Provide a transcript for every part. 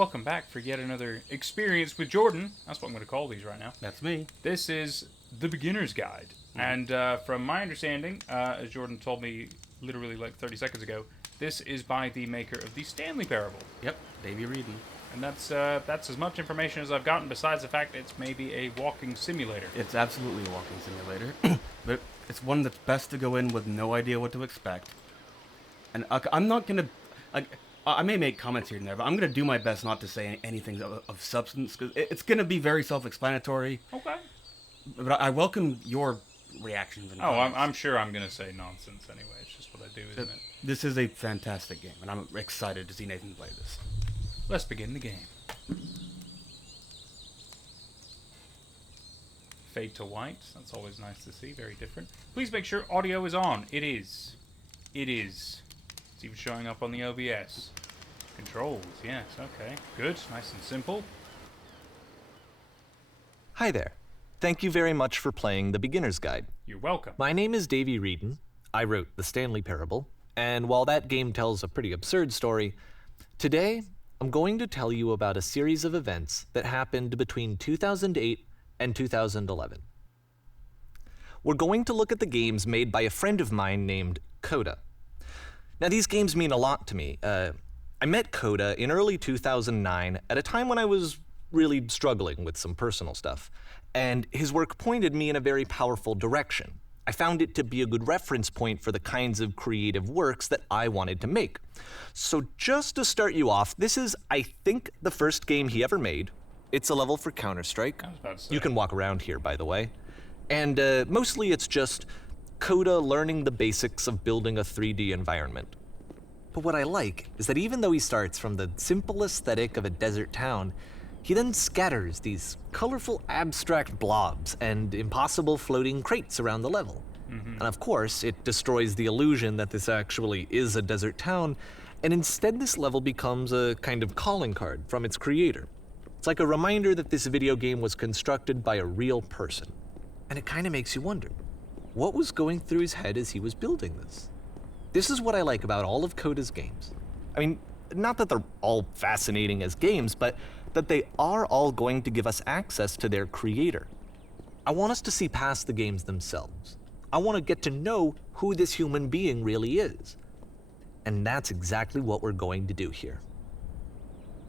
Welcome back for yet another experience with Jordan. That's what I'm going to call these right now. That's me. This is the beginner's guide. And from my understanding, as Jordan told me literally like 30 seconds ago, this is by the maker of the Stanley Parable. Yep, Davey Reedon. And that's as much information as I've gotten, besides the fact it's maybe a walking simulator. It's absolutely a walking simulator. But it's one that's best to go in with no idea what to expect. And I'm not going to... I may make comments here and there, but I'm going to do my best not to say anything of substance, because it's going to be very self-explanatory. Okay. But I welcome your reactions and comments. I'm sure I'm going to say nonsense anyway. It's just what I do, isn't it? This is a fantastic game, and I'm excited to see Nathan play this. Let's begin the game. Fade to white. That's always nice to see. Very different. Please make sure audio is on. It is. It is. It's even showing up on the OBS. Controls. Yes. Okay. Good. Nice and simple. Hi there. Thank you very much for playing the Beginner's Guide. You're welcome. My name is Davey Reedon. I wrote the Stanley Parable, and while that game tells a pretty absurd story, today I'm going to tell you about a series of events that happened between 2008 and 2011. We're going to look at the games made by a friend of mine named Coda. Now, these games mean a lot to me. I met Coda in early 2009 at a time when I was really struggling with some personal stuff, and his work pointed me in a very powerful direction. I found it to be a good reference point for the kinds of creative works that I wanted to make. So just to start you off, this is, I think, the first game he ever made. It's a level for Counter-Strike. You can walk around here, by the way. And mostly it's just Coda learning the basics of building a 3D environment. But what I like is that even though he starts from the simple aesthetic of a desert town, he then scatters these colorful abstract blobs and impossible floating crates around the level. And of course, it destroys the illusion that this actually is a desert town, and instead this level becomes a kind of calling card from its creator. It's like a reminder that this video game was constructed by a real person. And it kind of makes you wonder, what was going through his head as he was building this? This is what I like about all of Coda's games. I mean, not that they're all fascinating as games, but that they are all going to give us access to their creator. I want us to see past the games themselves. I want to get to know who this human being really is. And that's exactly what we're going to do here.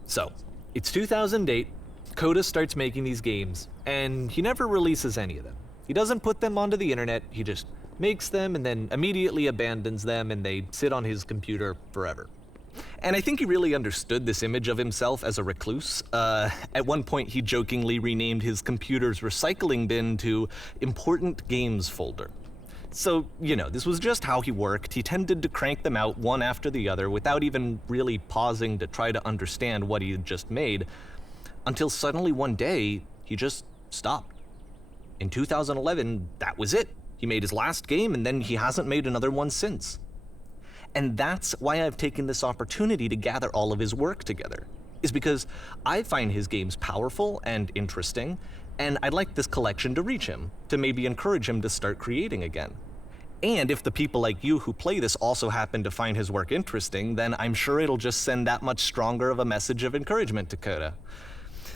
So, it's 2008, Coda starts making these games, and he never releases any of them. He doesn't put them onto the internet, he just makes them and then immediately abandons them, and they sit on his computer forever. And I think he really understood this image of himself as a recluse. At one point, he jokingly renamed his computer's recycling bin to Important Games Folder. So, you know, this was just how he worked. He tended to crank them out one after the other without even really pausing to try to understand what he had just made, until suddenly one day, he just stopped. In 2011, that was it. He made his last game, and then he hasn't made another one since. And that's why I've taken this opportunity to gather all of his work together, is because I find his games powerful and interesting, and I'd like this collection to reach him, to maybe encourage him to start creating again. And if the people like you who play this also happen to find his work interesting, then I'm sure it'll just send that much stronger of a message of encouragement to Coda.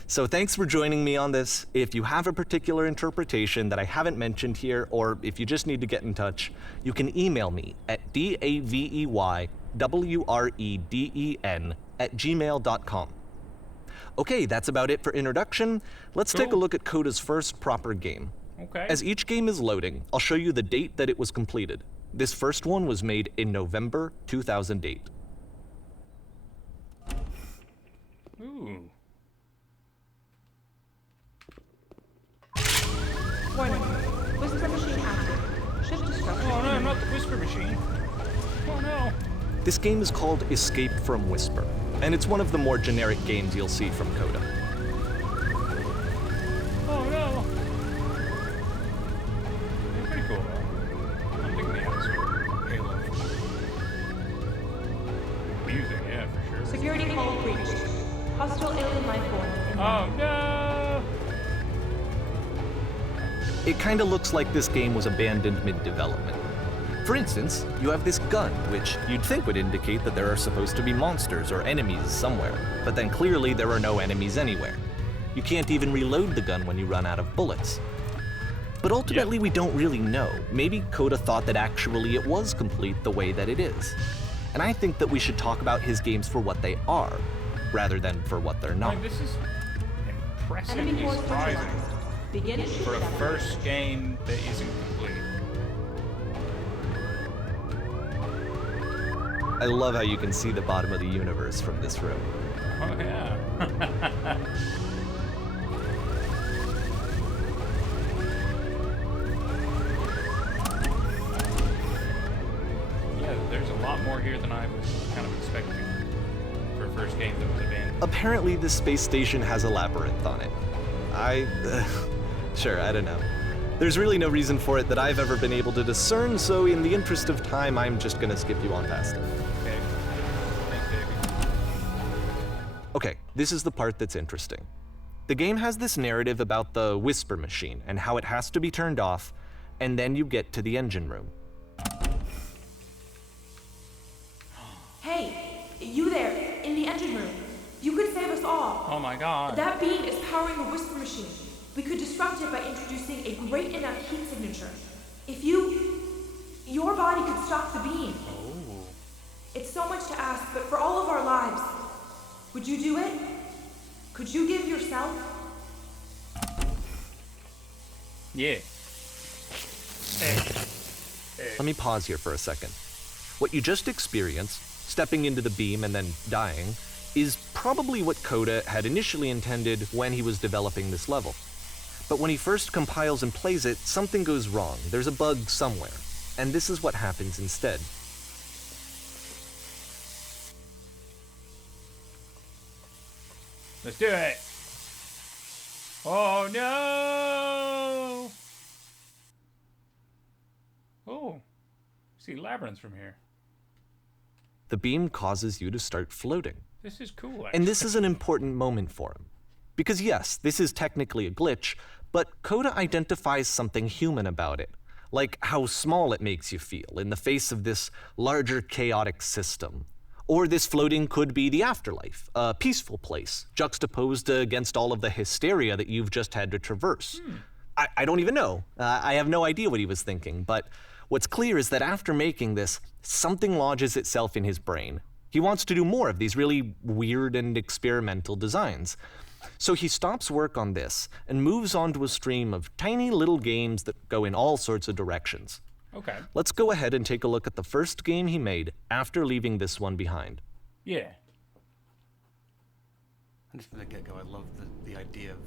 So thanks for joining me on this. If you have a particular interpretation that I haven't mentioned here, or if you just need to get in touch, you can email me at daveywreden@gmail.com. Okay, that's about it for introduction. Let's take a look at Coda's first proper game. Okay. As each game is loading, I'll show you the date that it was completed. This first one was made in November 2008. Ooh. Warning. Whisper machine active. Shift destruction. Oh no, not the whisper machine. Oh no. This game is called Escape from Whisper, and it's one of the more generic games you'll see from Coda. Oh no. They're pretty cool though. I'm thinking they have sort of halo. Music, yeah, for sure. Security hull breached. Hostile alien life form. Oh no. It kinda looks like this game was abandoned mid-development. For instance, you have this gun, which you'd think would indicate that there are supposed to be monsters or enemies somewhere, but then clearly there are no enemies anywhere. You can't even reload the gun when you run out of bullets. But ultimately, we don't really know. Maybe Coda thought that actually it was complete the way that it is. And I think that we should talk about his games for what they are, rather than for what they're not. Like, this is Enemy impressively force surprising neutralized. Begin shoot for a down. first game that isn't complete. I love how you can see the bottom of the universe from this room. Oh, yeah. Yeah, there's a lot more here than I was kind of expecting for a first game that was abandoned. Apparently, this space station has a labyrinth on it. Sure, I don't know. There's really no reason for it that I've ever been able to discern, so in the interest of time, I'm just gonna skip you on past it. Okay. Thanks, baby. Okay, this is the part that's interesting. The game has this narrative about the whisper machine and how it has to be turned off, and then you get to the engine room. Hey, you there, in the engine room. You could save us all. Oh my god. That beam is powering the whisper machine. We could disrupt it by introducing a great enough heat signature. If your body could stop the beam. Oh. It's so much to ask, but for all of our lives, would you do it? Could you give yourself? Yeah. Hey. Let me pause here for a second. What you just experienced, stepping into the beam and then dying, is probably what Coda had initially intended when he was developing this level. But when he first compiles and plays it, something goes wrong. There's a bug somewhere. And this is what happens instead. Let's do it. Oh no! Oh, see labyrinths from here. The beam causes you to start floating. This is cool. Actually. And this is an important moment for him. Because yes, this is technically a glitch, but Coda identifies something human about it, like how small it makes you feel in the face of this larger chaotic system. Or this floating could be the afterlife, a peaceful place, juxtaposed against all of the hysteria that you've just had to traverse. I don't even know. I have no idea what he was thinking, but what's clear is that after making this, something lodges itself in his brain. He wants to do more of these really weird and experimental designs. So he stops work on this and moves on to a stream of tiny little games that go in all sorts of directions. Okay. Let's go ahead and take a look at the first game he made after leaving this one behind. Yeah. And just from the get-go, I love the idea of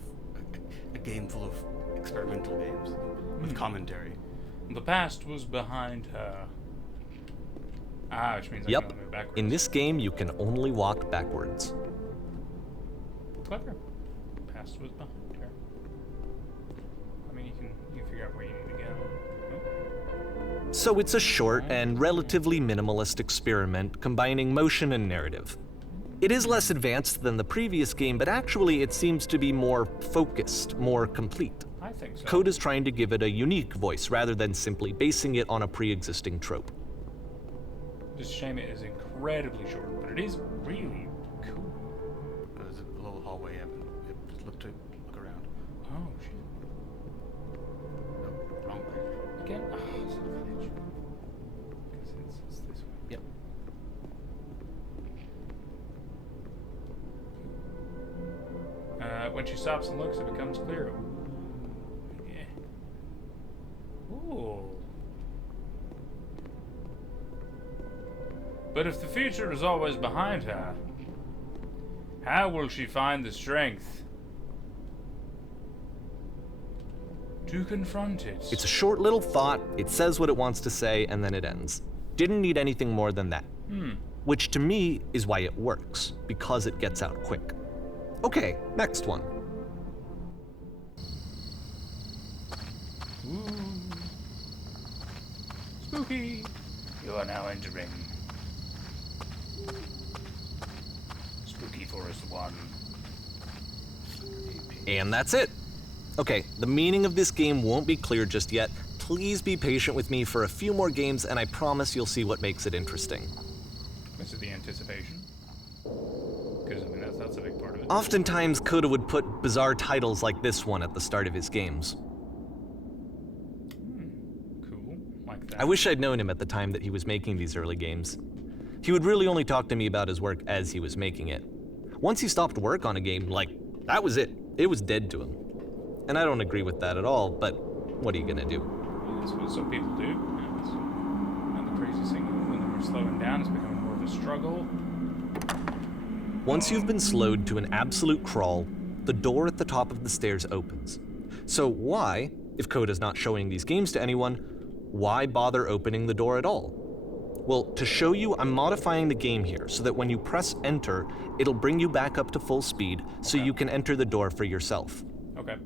a game full of experimental games with commentary. The past was behind her. Which means I Yep, can only move backwards. in this game you can only walk backwards. Clever. Past was behind her. I mean, you can figure out where you need to go. Oh. So it's a short and relatively minimalist experiment combining motion and narrative. It is less advanced than the previous game, but actually it seems to be more focused, more complete. I think so. Coda's trying to give it a unique voice rather than simply basing it on a pre-existing trope. Just a shame it is incredibly short, but it is really cool. There's a little hallway up, and just look around. Oh shit. Nope, wrong way. Again? Oh, son of a bitch. 'Cause it's this way. Yep. When she stops and looks, it becomes clear. Yeah. Ooh. But if the future is always behind her, how will she find the strength to confront it? It's a short little thought, it says what it wants to say, and then it ends. Didn't need anything more than that. Which to me is why it works, because it gets out quick. Okay, next one. Ooh. Spooky. You are now entering Spooky Forest 1. And that's it. Okay, the meaning of this game won't be clear just yet. please be patient with me for a few more games, and I promise you'll see what makes it interesting. This is the anticipation. Because, I mean, that's a big part of it. Oftentimes, Coda would put bizarre titles like this one at the start of his games. Cool. Like that. I wish I'd known him at the time that he was making these early games. He would really only talk to me about his work as he was making it. Once he stopped work on a game, like, that was it. It was dead to him. And I don't agree with that at all, but what are you gonna do? Yeah, that's what some people do. Yeah, it's not the craziest thing. When we're slowing down, it's becoming more of a struggle. Once you've been slowed to an absolute crawl, the door at the top of the stairs opens. So why, if Coda's not showing these games to anyone, why bother opening the door at all? Well, to show you, I'm modifying the game here so that when you press enter, it'll bring you back up to full speed so you can enter the door for yourself. Okay.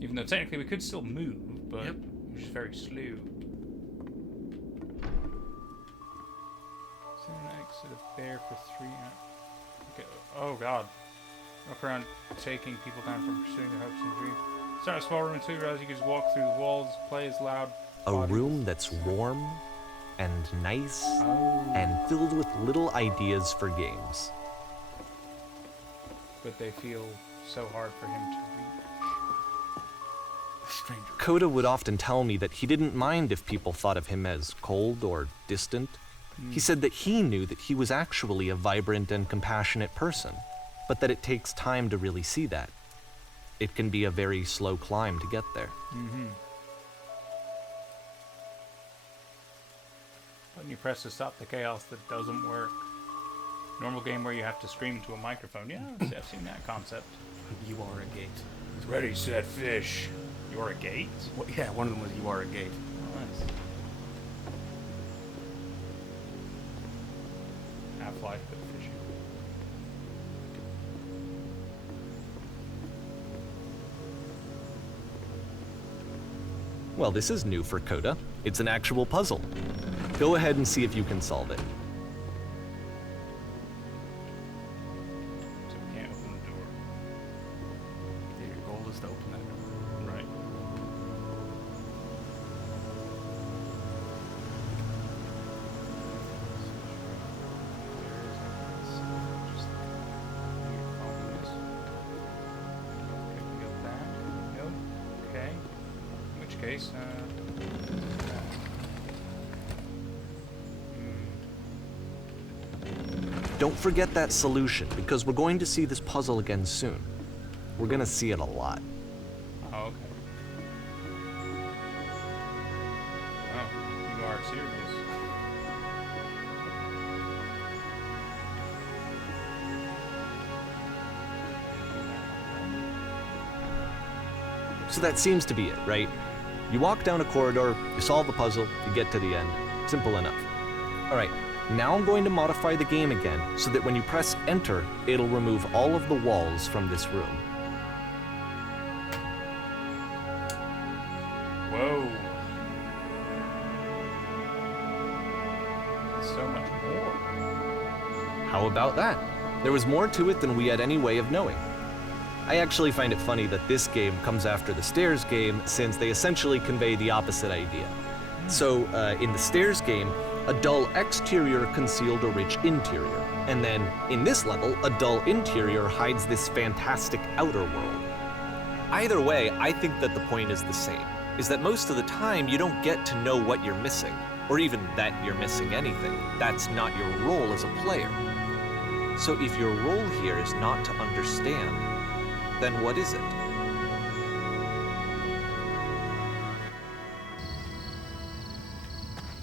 Even though technically we could still move, but we're just very slow. Send an exit of bear for 3 hours. Okay. Oh god. Walk around taking people down from pursuing their hopes and dreams. Start a small room and 2 realize you can just walk through the walls, play as loud. A room that's warm and nice Oh. and filled with little ideas for games. But they feel so hard for him to reach. Stranger. Coda would often tell me that he didn't mind if people thought of him as cold or distant. He said that he knew that he was actually a vibrant and compassionate person, but that it takes time to really see that. It can be a very slow climb to get there. When you press to stop the chaos, that doesn't work. Normal game where you have to scream into a microphone. Yeah, I've seen that concept. You are a gate. Ready, set, fish. You're a gate? Well, yeah, one of them was you are a gate. Nice. Half-Life, but fishing. Well, this is new for Coda. It's an actual puzzle. Go ahead and see if you can solve it. So we can't open the door. Yeah, your goal is to open that door. Right. Okay. In which case, Don't forget that solution, because we're going to see this puzzle again soon. We're gonna see it a lot. oh, okay. Oh, you are serious. So that seems to be it, right? You walk down a corridor, you solve the puzzle, you get to the end. Simple enough. All right, now I'm going to modify the game again so that when you press enter, it'll remove all of the walls from this room. Whoa. So much more. How about that? There was more to it than we had any way of knowing. I actually find it funny that this game comes after the Stairs game, since they essentially convey the opposite idea. So, in the Stairs game, a dull exterior concealed a rich interior. And then, in this level, a dull interior hides this fantastic outer world. Either way, I think that the point is the same, is that most of the time you don't get to know what you're missing, or even that you're missing anything. That's not your role as a player. So if your role here is not to understand, then what is it?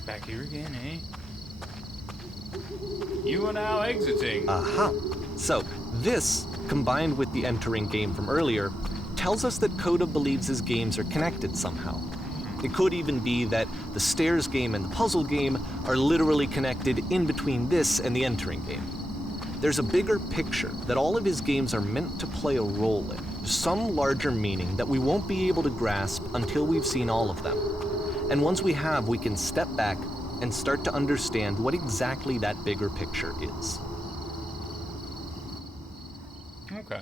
Back here again, eh? You are now exiting. Aha! So, this, combined with the entering game from earlier, tells us that Coda believes his games are connected somehow. It could even be that the Stairs game and the puzzle game are literally connected in between this and the entering game. There's a bigger picture that all of his games are meant to play a role in, some larger meaning that we won't be able to grasp until we've seen all of them. And once we have, we can step back and start to understand what exactly that bigger picture is. Okay.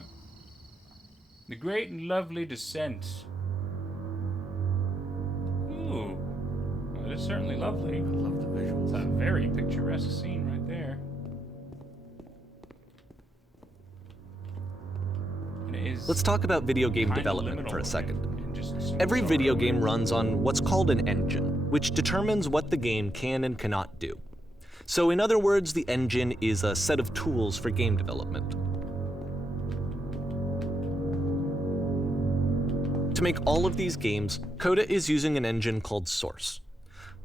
The great and lovely descent. Ooh. Well, it is certainly lovely. I love the visuals. It's a very picturesque scene right there. And it is Let's talk about video game kinda development liminal for a second. and just Every so video early. game runs on what's called an engine, which determines what the game can and cannot do. So in other words, the engine is a set of tools for game development. To make all of these games, Coda is using an engine called Source.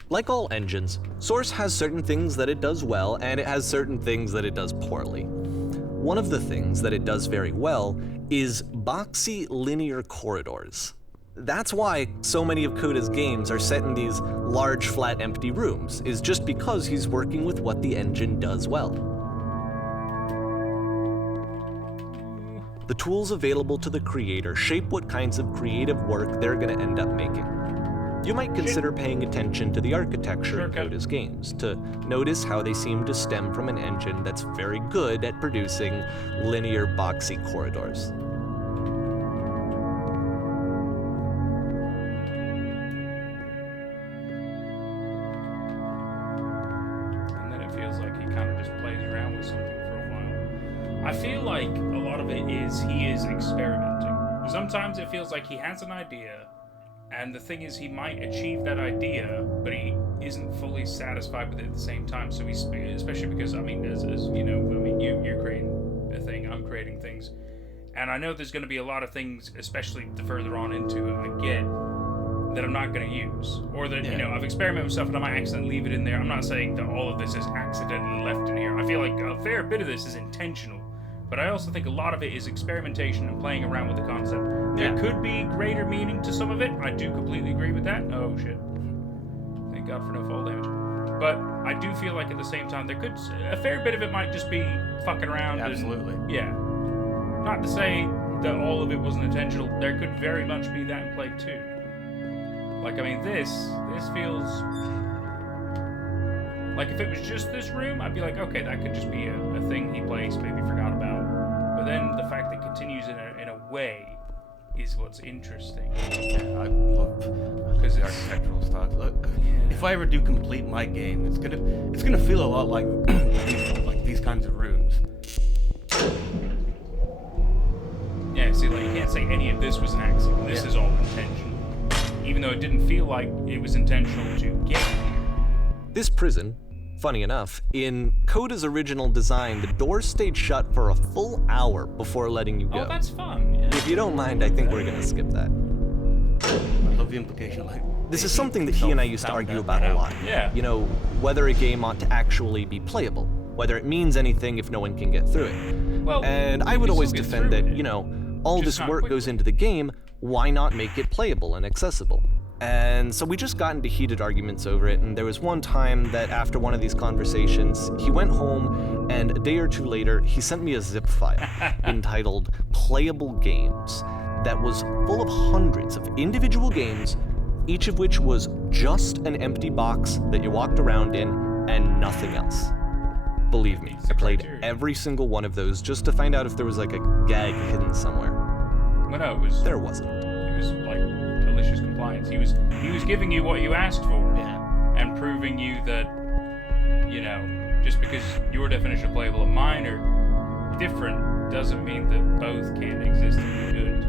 Like all engines, Source has certain things that it does well, and it has certain things that it does poorly. One of the things that it does very well is boxy linear corridors. That's why so many of Coda's games are set in these large, flat, empty rooms, is just because he's working with what the engine does well. The tools available to the creator shape what kinds of creative work they're going to end up making. You might consider paying attention to the architecture of Coda's games, to notice how they seem to stem from an engine that's very good at producing linear, boxy corridors. And then it feels like he kind of just plays around with something for a while. I feel like a lot of it is he is experimenting. Sometimes it feels like he has an idea, and the thing is he might achieve that idea, but he isn't fully satisfied with it at the same time. So he's, especially because, I mean, as you know, I mean, you're creating a thing, I'm creating things. And I know there's going to be a lot of things, especially the further on into it I get, that I'm not going to use. Or that, you know, I've experimented with stuff and I might accidentally leave it in there. I'm not saying that all of this is accidentally left in here. I feel like a fair bit of this is intentional. But I also think a lot of it is experimentation and playing around with the concept. There could be greater meaning to some of it. I do completely agree with that. Oh, shit. Thank God for no fall damage. But I do feel like at the same time, there could... A fair bit of it might just be fucking around. Absolutely. And, yeah. Not to say that all of it wasn't intentional. There could very much be that in play, too. Like, I mean, this feels... Like, if it was just this room, I'd be like, okay, that could just be a thing he placed, maybe forgot about. But then the fact that it continues in a way is what's interesting. Yeah, I love the architectural style. Look, if I ever do complete my game, it's gonna feel a lot like these kinds of rooms. Yeah, see, like, you can't say any of this was an accident. This is all intentional. Even though it didn't feel like it was intentional to get here. This prison, funny enough, in Coda's original design, the doors stayed shut for a full hour before letting you go. Oh, that's fun. Yeah. If you don't mind, I think we're gonna skip that. I love the implication. Like, This is something that he and I used to argue about a lot. Yeah. You know, whether a game ought to actually be playable, whether it means anything if no one can get through it. Well, And I you would can always still get defend through that, it. you know, all Just this not work quickly. goes into the game, why not make it playable and accessible? And so we just got into heated arguments over it, and there was one time that after one of these conversations, he went home, and a day or two later, he sent me a zip file entitled Playable Games that was full of hundreds of individual games, each of which was just an empty box that you walked around in and nothing else. Believe me, I played every single one of those just to find out if there was like a gag hidden somewhere. Well, no, it was... There wasn't. It was like malicious compliance. He was giving you what you asked for, and proving you that, you know, just because your definition of playable and mine are different doesn't mean that both can't exist and be good.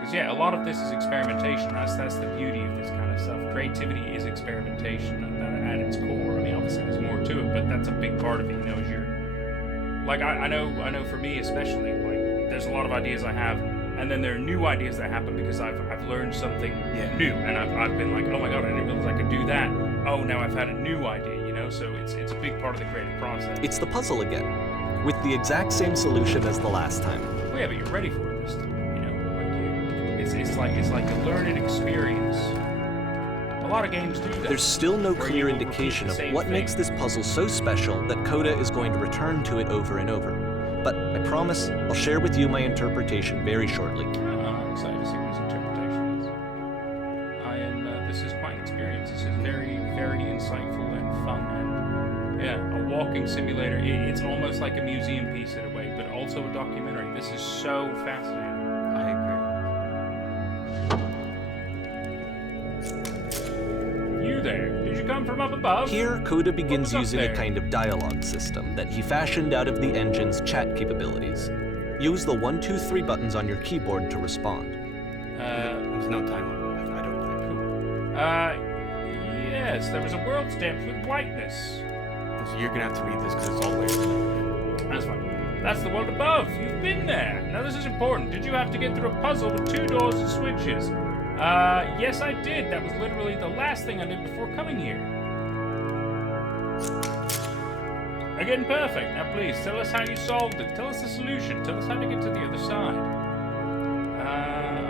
Because yeah, a lot of this is experimentation. That's the beauty of this kind of stuff. Creativity is experimentation at its core. I mean, obviously there's more to it, but that's a big part of it. You know, is you're like I know for me especially, like there's a lot of ideas I have, and then there are new ideas that happen because I've learned something new, and I've been like, oh my god, I didn't realize I could do that. Oh, now I've had a new idea, you know. So it's a big part of the creative process. It's the puzzle again, with the exact same solution as the last time. Oh yeah, but you're ready for it this time, you know. Like it's like a learning experience. A lot of games do that. There's still no where clear you repeat indication the of same what thing. makes this puzzle so special that Coda is going to return to it over and over. But I promise I'll share with you my interpretation very shortly. I'm excited to see what his interpretation is. This is quite an experience. This is very, very insightful and fun, and yeah, a walking simulator. It's almost like a museum piece in a way, but also a documentary. This is so fascinating. I agree. come from up above? Here, Coda begins What's up using a there? kind of dialogue system that he fashioned out of the engine's chat capabilities. Use the 1, 2, 3 buttons on your keyboard to respond. There's no time limit. I don't think. Yes, there was a world stamped with whiteness. So you're gonna have to read this because it's all the way. That's fine. That's the world above. You've been there. Now this is important. Did you have to get through a puzzle with 2 doors and switches? Yes I did. That was literally the last thing I did before coming here. Again, perfect. Now please, tell us how you solved it. Tell us the solution. Tell us how to get to the other side.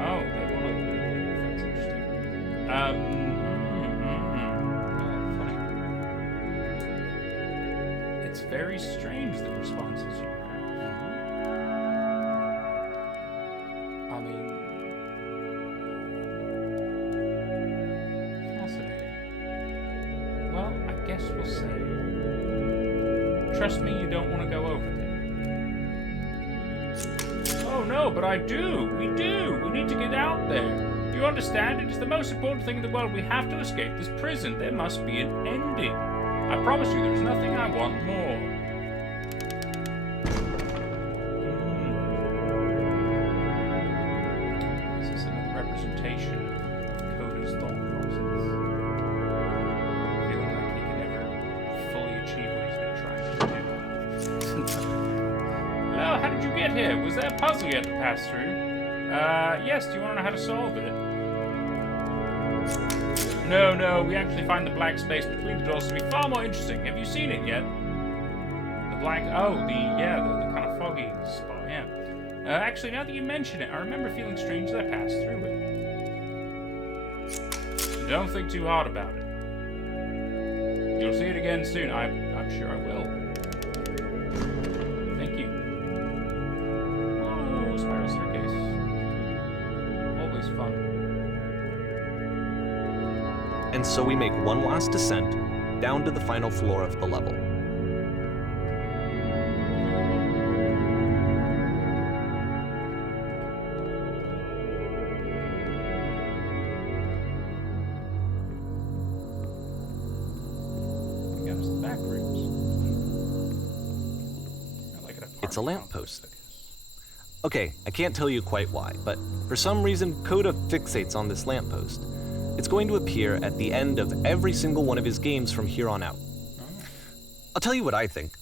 Oh, they want to... That's interesting. Oh, funny. It's very strange, the responses you have. I mean... Fascinating. Well, I guess we'll say... Trust me, you don't want to go over there. Oh no, but I do! We do! We need to get out there! Do you understand? It is the most important thing in the world. We have to escape this prison. There must be an ending. I promise you, there's nothing I want more. Is this another representation of Coda's thought process? Feeling like he can never fully achieve what he's been trying to do. Hello, how did you get here? Was there a puzzle you had to pass through? Yes, do you want to know how to solve it? No, we actually find the black space between the doors to be far more interesting. Have you seen it yet? The black, the kind of foggy spot, yeah. Actually, now that you mention it, I remember feeling strange as I passed through it. Don't think too hard about it. You'll see it again soon. I'm sure I will. Thank you. Oh, spiral staircase. Always fun. And so we make one last descent down to the final floor of the level. We got us the back rooms. Like an It's a apartment lamppost. complex. Okay, I can't tell you quite why, but for some reason, Coda fixates on this lamppost. It's going to appear at the end of every single one of his games from here on out. I'll tell you what I think.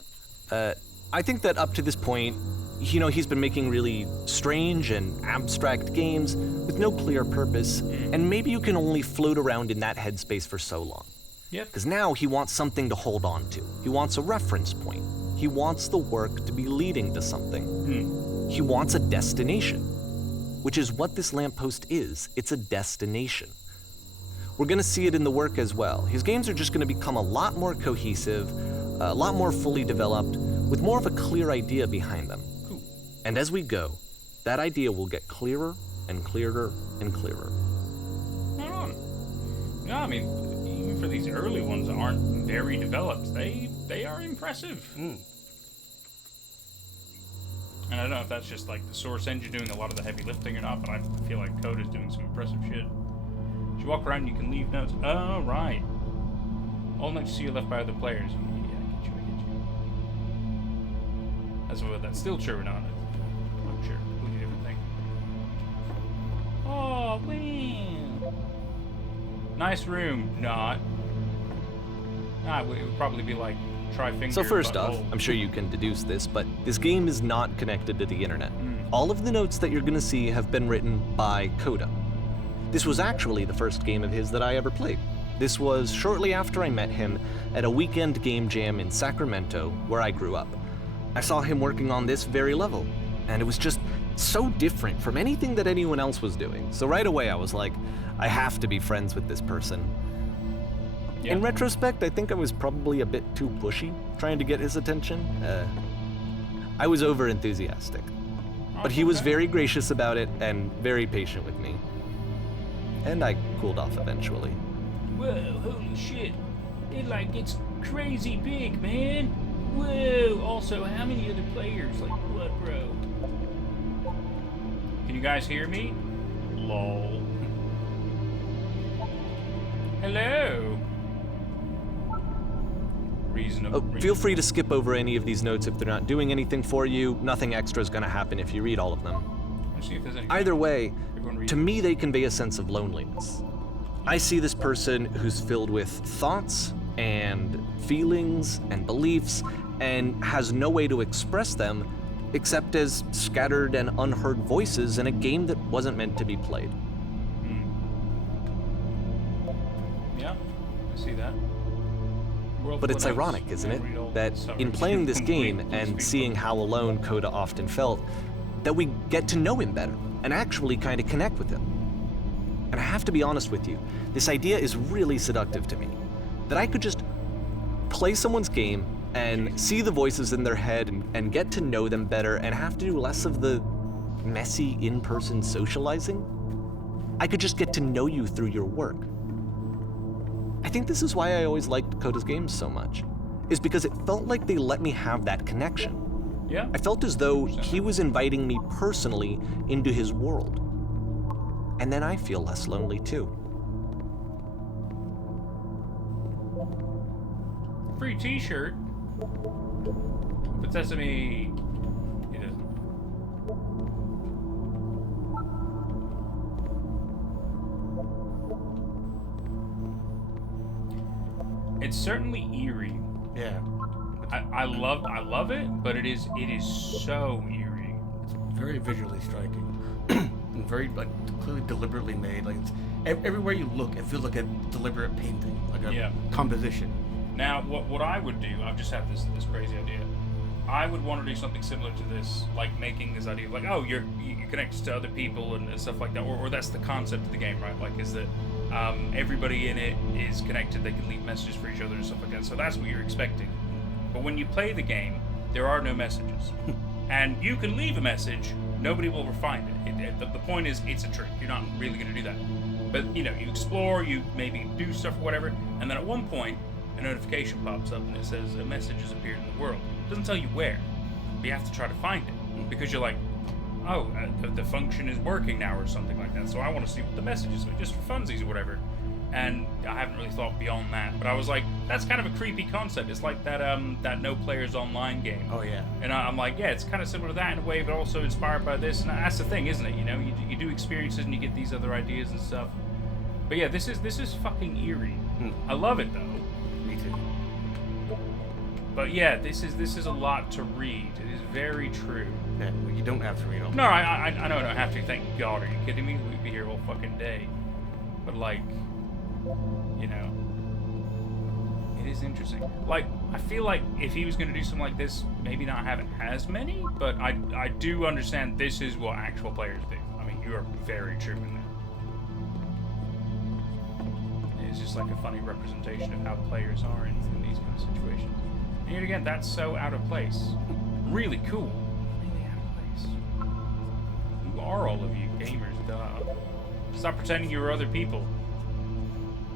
I think that up to this point, he's been making really strange and abstract games with no clear purpose, and maybe you can only float around in that headspace for so long. Yep. Because now he wants something to hold on to. He wants a reference point. He wants the work to be leading to something. He wants a destination, which is what this lamppost is. It's a destination. We're going to see it in the work as well. His games are just going to become a lot more cohesive, a lot more fully developed, with more of a clear idea behind them. Cool. And as we go, that idea will get clearer and clearer and clearer. Right on. No, I mean, even for these early ones that aren't very developed, they are impressive. And I don't know if that's just like the Source engine doing a lot of the heavy lifting or not, but I feel like Coda's doing some impressive shit. As you walk around, you can leave notes. Oh, right. All notes you see are left by other players. Yeah, I get you. That's whether that's still true or not. I'm not sure. Completely different thing. Oh, man. Nice room. Not. Nah, it would probably be like try-finger. So first off, butthole. I'm sure you can deduce this, but this game is not connected to the internet. All of the notes that you're going to see have been written by Coda. This was actually the first game of his that I ever played. This was shortly after I met him at a weekend game jam in Sacramento, where I grew up. I saw him working on this very level, and it was just so different from anything that anyone else was doing. So right away I was like, I have to be friends with this person. Yeah. In retrospect, I think I was probably a bit too pushy, trying to get his attention. I was over-enthusiastic. But he was Okay. very gracious about it and very patient with me. And I cooled off eventually. Whoa, holy shit. It like gets crazy big, man. Whoa, also, how many other players? Like, what, bro? Can you guys hear me? Lol. Hello. reasonable. Feel free to skip over any of these notes if they're not doing anything for you. Nothing extra is going to happen if you read all of them. Let's see if there's anything. Either way, Everyone read to it. me they convey a sense of loneliness. I see this person who's filled with thoughts and feelings and beliefs and has no way to express them except as scattered and unheard voices in a game that wasn't meant to be played. Yeah, I see that. World But it's full of notes. ironic, isn't it, Read all that the in summaries. playing this game Complete and speak. seeing how alone Coda often felt, that we get to know him better and actually kind of connect with him. And I have to be honest with you, this idea is really seductive to me. That I could just play someone's game and see the voices in their head and get to know them better and have to do less of the messy in-person socializing. I could just get to know you through your work. I think this is why I always liked Coda's games so much, is because it felt like they let me have that connection. Yeah. I felt as though he was inviting me personally into his world. And then I feel less lonely too. Free T-shirt. But Sesame. He doesn't. It's certainly eerie. Yeah. I love it, but it is so eerie. Very visually striking. And very, like, clearly deliberately made. Like, it's, everywhere you look, it feels like a deliberate painting, like a Yeah. composition. Now, what I would do, I've just had this crazy idea. I would want to do something similar to this, like making this idea of like, oh, you connect to other people and stuff like that, or that's the concept of the game, right? Like, is that everybody in it is connected, they can leave messages for each other and stuff like that. So that's what you're expecting. But when you play the game, there are no messages, and you can leave a message, nobody will ever find it. The point is, it's a trick. You're not really going to do that. But you explore, you maybe do stuff or whatever, and then at one point, a notification pops up and it says a message has appeared in the world. It doesn't tell you where, but you have to try to find it because you're like, oh, the function is working now or something like that. So I want to see what the message is, just for funsies or whatever. And I haven't really thought beyond that, but I was like, that's kind of a creepy concept. It's like that No Players Online game. Oh, yeah. And I'm like, yeah, it's kind of similar to that in a way, but also inspired by this. And that's the thing, isn't it? You do experiences and you get these other ideas and stuff. But yeah, this is fucking eerie. I love it though. Me too. But yeah, this is a lot to read. It is very true. Yeah, well, you don't have to read all. No, I know I don't have to. Thank God. Are you kidding me? We'd be here all fucking day. But like, it is interesting. Like, I feel like if he was going to do something like this, maybe not having as many, but I do understand this is what actual players do. I mean, you are very true in that. It's just like a funny representation of how players are in these kind of situations. And yet again, that's so out of place. Really cool. Really out of place. Who are all of you gamers? Duh. Stop pretending you're other people.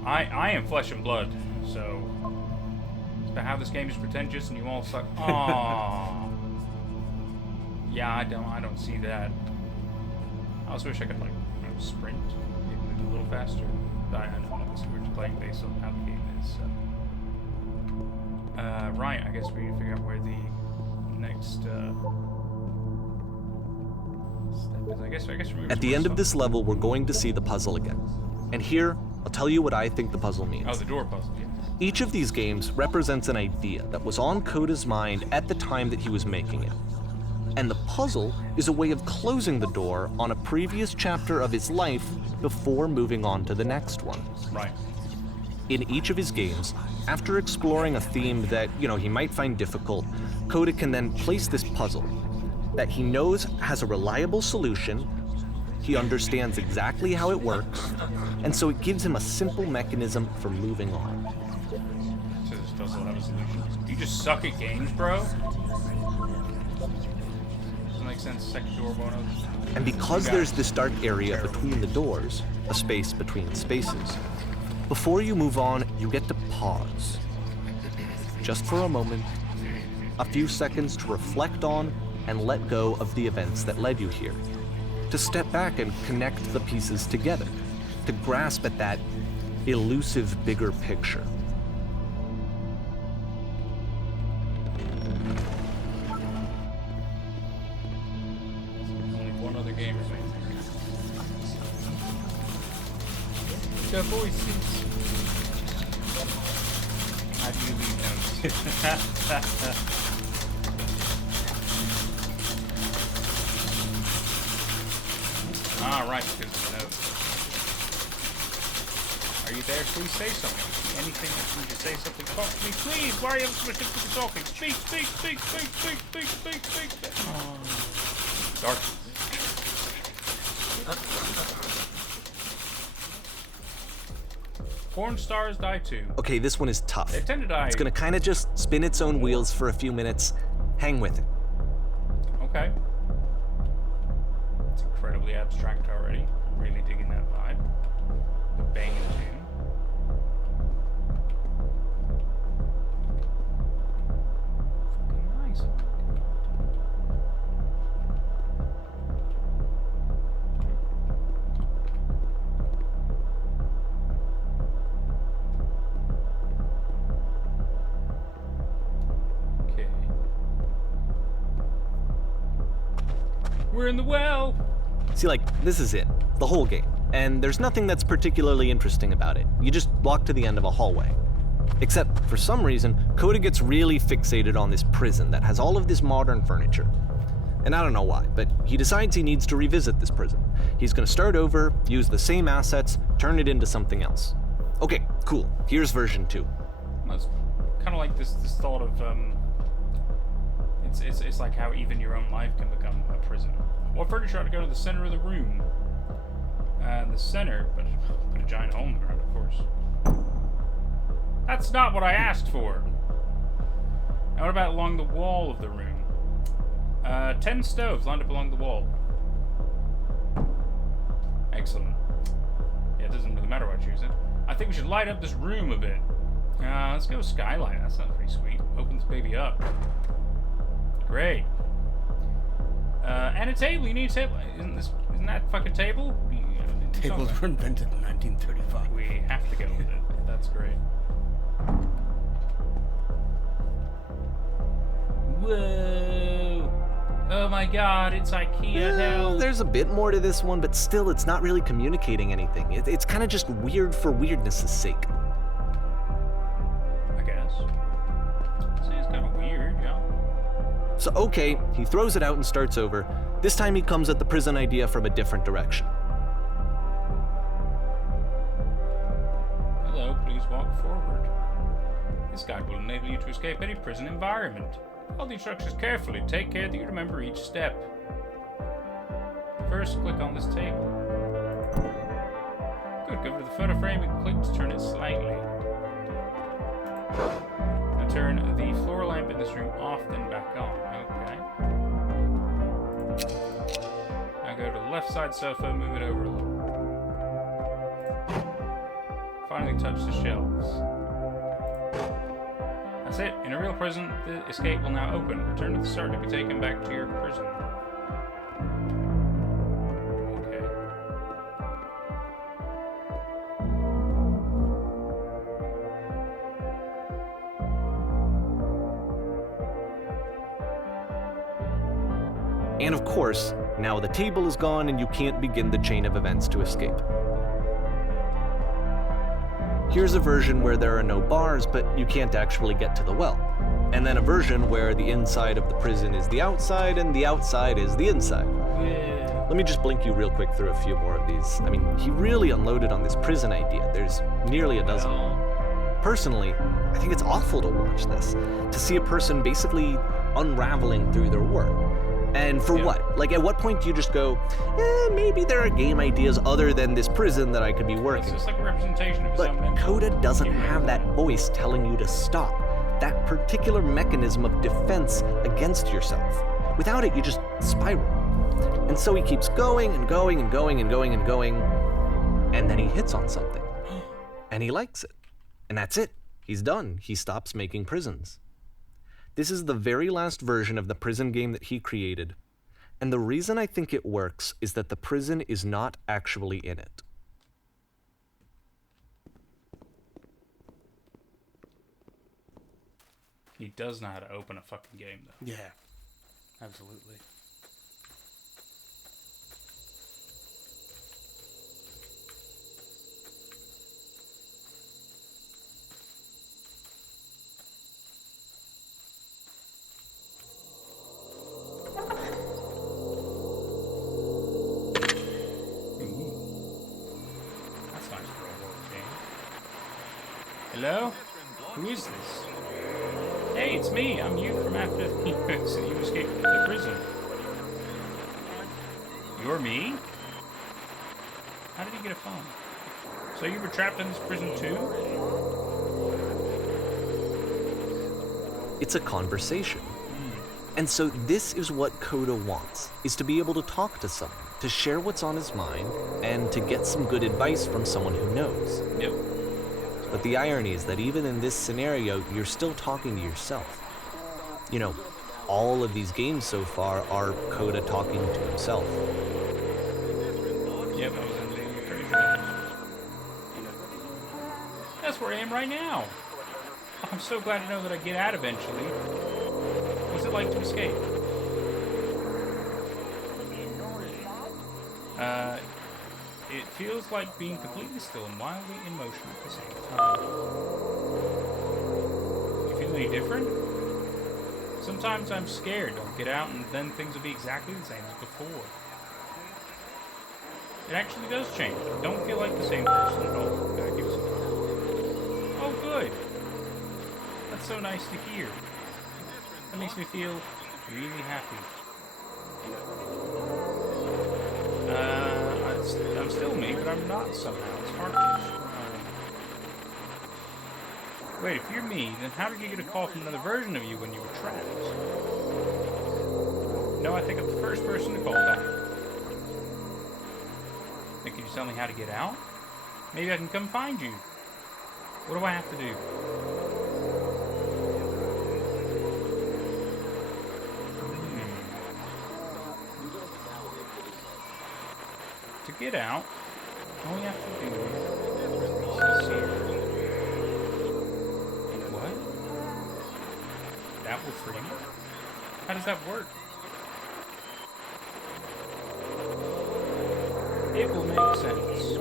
I am flesh and blood, so but how this game is pretentious and you all suck. Aww. Yeah, I don't see that. I also wish I could like sprint, maybe move a little faster. But I know obviously we're just playing based on how the game is. So. Right, I guess we need to figure out where the next step is. I guess we're At the end of this level, we're going to see the puzzle again. And here, I'll tell you what I think the puzzle means. Oh, the door puzzle, yeah. Each of these games represents an idea that was on Coda's mind at the time that he was making it. And the puzzle is a way of closing the door on a previous chapter of his life before moving on to the next one. Right. In each of his games, after exploring a theme that, he might find difficult, Coda can then place this puzzle that he knows has a reliable solution, he understands exactly how it works, and so it gives him a simple mechanism for moving on. So this puzzle have a solution. You just suck at games, bro? Doesn't make sense. Second door bonus. And because there's this dark area between the doors, a space between spaces, before you move on, you get to pause. Just for a moment, a few seconds to reflect on and let go of the events that led you here. To step back and connect the pieces together. To grasp at that elusive bigger picture. game remains. The voices. How do you leave notes? Ah, right, because of the notes. Are you there? Please say something. Anything that you just say something. Talk to me, please. Why are you so much difficult talking? Speak, speak, speak, speak, speak, speak, speak, speak, speak. Oh. Dark. Porn stars die too. Okay, this one is tough. They tend to die. It's gonna kind of just spin its own wheels for a few minutes. Hang with it. Okay. It's incredibly abstract already. I'm really digging that vibe. The banging tune. Fucking nice. Okay. We're in the well. See, like, this is it. The whole game. And there's nothing that's particularly interesting about it. You just walk to the end of a hallway. Except, for some reason, Coda gets really fixated on this prison that has all of this modern furniture. And I don't know why, but he decides he needs to revisit this prison. He's gonna start over, use the same assets, turn it into something else. Okay, cool. Here's version 2. That's kind of like this thought of it's like how even your own life can become a prison. What furniture ought to go to the center of the room? The center, but put a giant hole in the ground, of course. That's not what I asked for. Now what about along the wall of the room? 10 stoves lined up along the wall. Excellent. Yeah, it doesn't really matter what I choose it. I think we should light up this room a bit. Let's go skylight. That sounds pretty sweet. Open this baby up. Great. And a table. You need a table. Isn't that fucking table? Tables were invented in 1935. We have to go with it. That's great. Whoa! Oh my god, it's IKEA hell. There's a bit more to this one, but still, it's not really communicating anything. It's kind of just weird for weirdness' sake. I guess. See, it's kind of weird, yeah. So, okay, he throws it out and starts over. This time he comes at the prison idea from a different direction. Hello, please walk forward. This guide will enable you to escape any prison environment. Follow the instructions carefully. Take care that you remember each step. First, click on this table. Good, go over to the photo frame and click to turn it slightly. Now turn the floor lamp in this room off, then back on. Okay. Now go to the left side sofa, move it over a little. Finally touch the shelves. That's it. In a real prison, the escape will now open. Return to the start to be taken back to your prison. Okay. And of course, now the table is gone and you can't begin the chain of events to escape. Here's a version where there are no bars, but you can't actually get to the well. And then a version where the inside of the prison is the outside and the outside is the inside. Yeah. Let me just blink you real quick through a few more of these. I mean, he really unloaded on this prison idea. There's nearly a dozen. Personally, I think it's awful to watch this, to see a person basically unraveling through their work. And for what? Like, at what point do you just go, maybe there are game ideas other than this prison that I could be working? It's just like a representation of his own But mental. Coda doesn't have that voice telling you to stop, that particular mechanism of defense against yourself. Without it, you just spiral. And so he keeps going and going and going and going and going, and then he hits on something. And he likes it. And that's it. He's done. He stops making prisons. This is the very last version of the prison game that he created. And the reason I think it works is that the prison is not actually in it. He does know how to open a fucking game, though. Yeah, absolutely. Hello? Who is this? Hey, it's me. I'm you from after you escaped the prison. You're me? How did you get a phone? So you were trapped in this prison too? It's a conversation. And so this is what Coda wants, is to be able to talk to someone, to share what's on his mind, and to get some good advice from someone who knows. Yep. But the irony is that even in this scenario, you're still talking to yourself. You know, all of these games so far are Coda talking to himself. Yep, I was in the treasure games. That's where I am right now. I'm so glad to know that I get out eventually. What's it like to escape? It feels like being completely still and wildly in motion at the same time. You feel any different? Sometimes I'm scared I'll get out and then things will be exactly the same as before. It actually does change. I don't feel like the same person at all. Gotta give it some time. Oh, good. That's so nice to hear. That makes me feel really happy. I'm still me, but I'm not somehow. It's hard to describe. Wait, if you're me, then how did you get a call from another version of you when you were trapped? No, I think I'm the first person to call back. Then can you tell me how to get out? Maybe I can come find you. What do I have to do? To get out, all you have to do is here. What? That will free me? How does that work? It will make sense.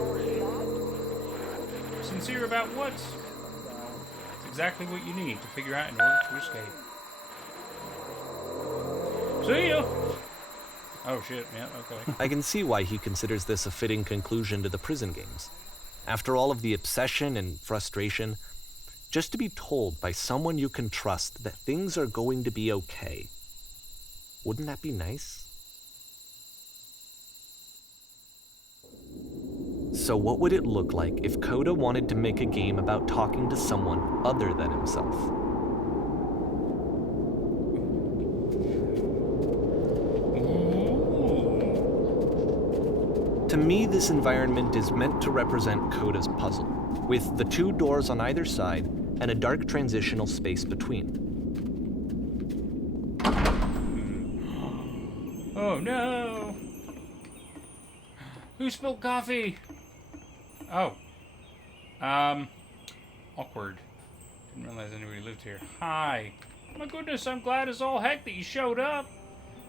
Sincere about what? It's exactly what you need to figure out in order to escape. See ya! Oh shit, yeah, okay. I can see why he considers this a fitting conclusion to the prison games. After all of the obsession and frustration, just to be told by someone you can trust that things are going to be okay. Wouldn't that be nice? So what would it look like if Coda wanted to make a game about talking to someone other than himself? To me, this environment is meant to represent Coda's puzzle, with the two doors on either side and a dark transitional space between. Oh no! Who spilled coffee? Oh. Awkward. Didn't realize anybody lived here. Hi. My goodness, I'm glad as all heck that you showed up.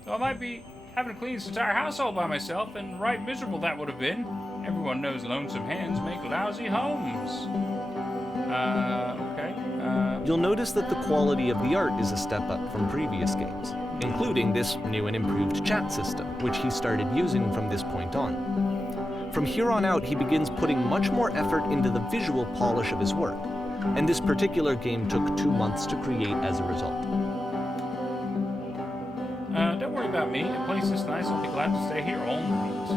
Though I might be having to clean this entire house all by myself, and right miserable that would have been. Everyone knows lonesome hands make lousy homes. Okay. You'll notice that the quality of the art is a step up from previous games, including this new and improved chat system, which he started using from this point on. From here on out, he begins putting much more effort into the visual polish of his work, and this particular game took 2 months to create as a result. Don't worry about me. The place is nice. I'll be glad to stay here all night.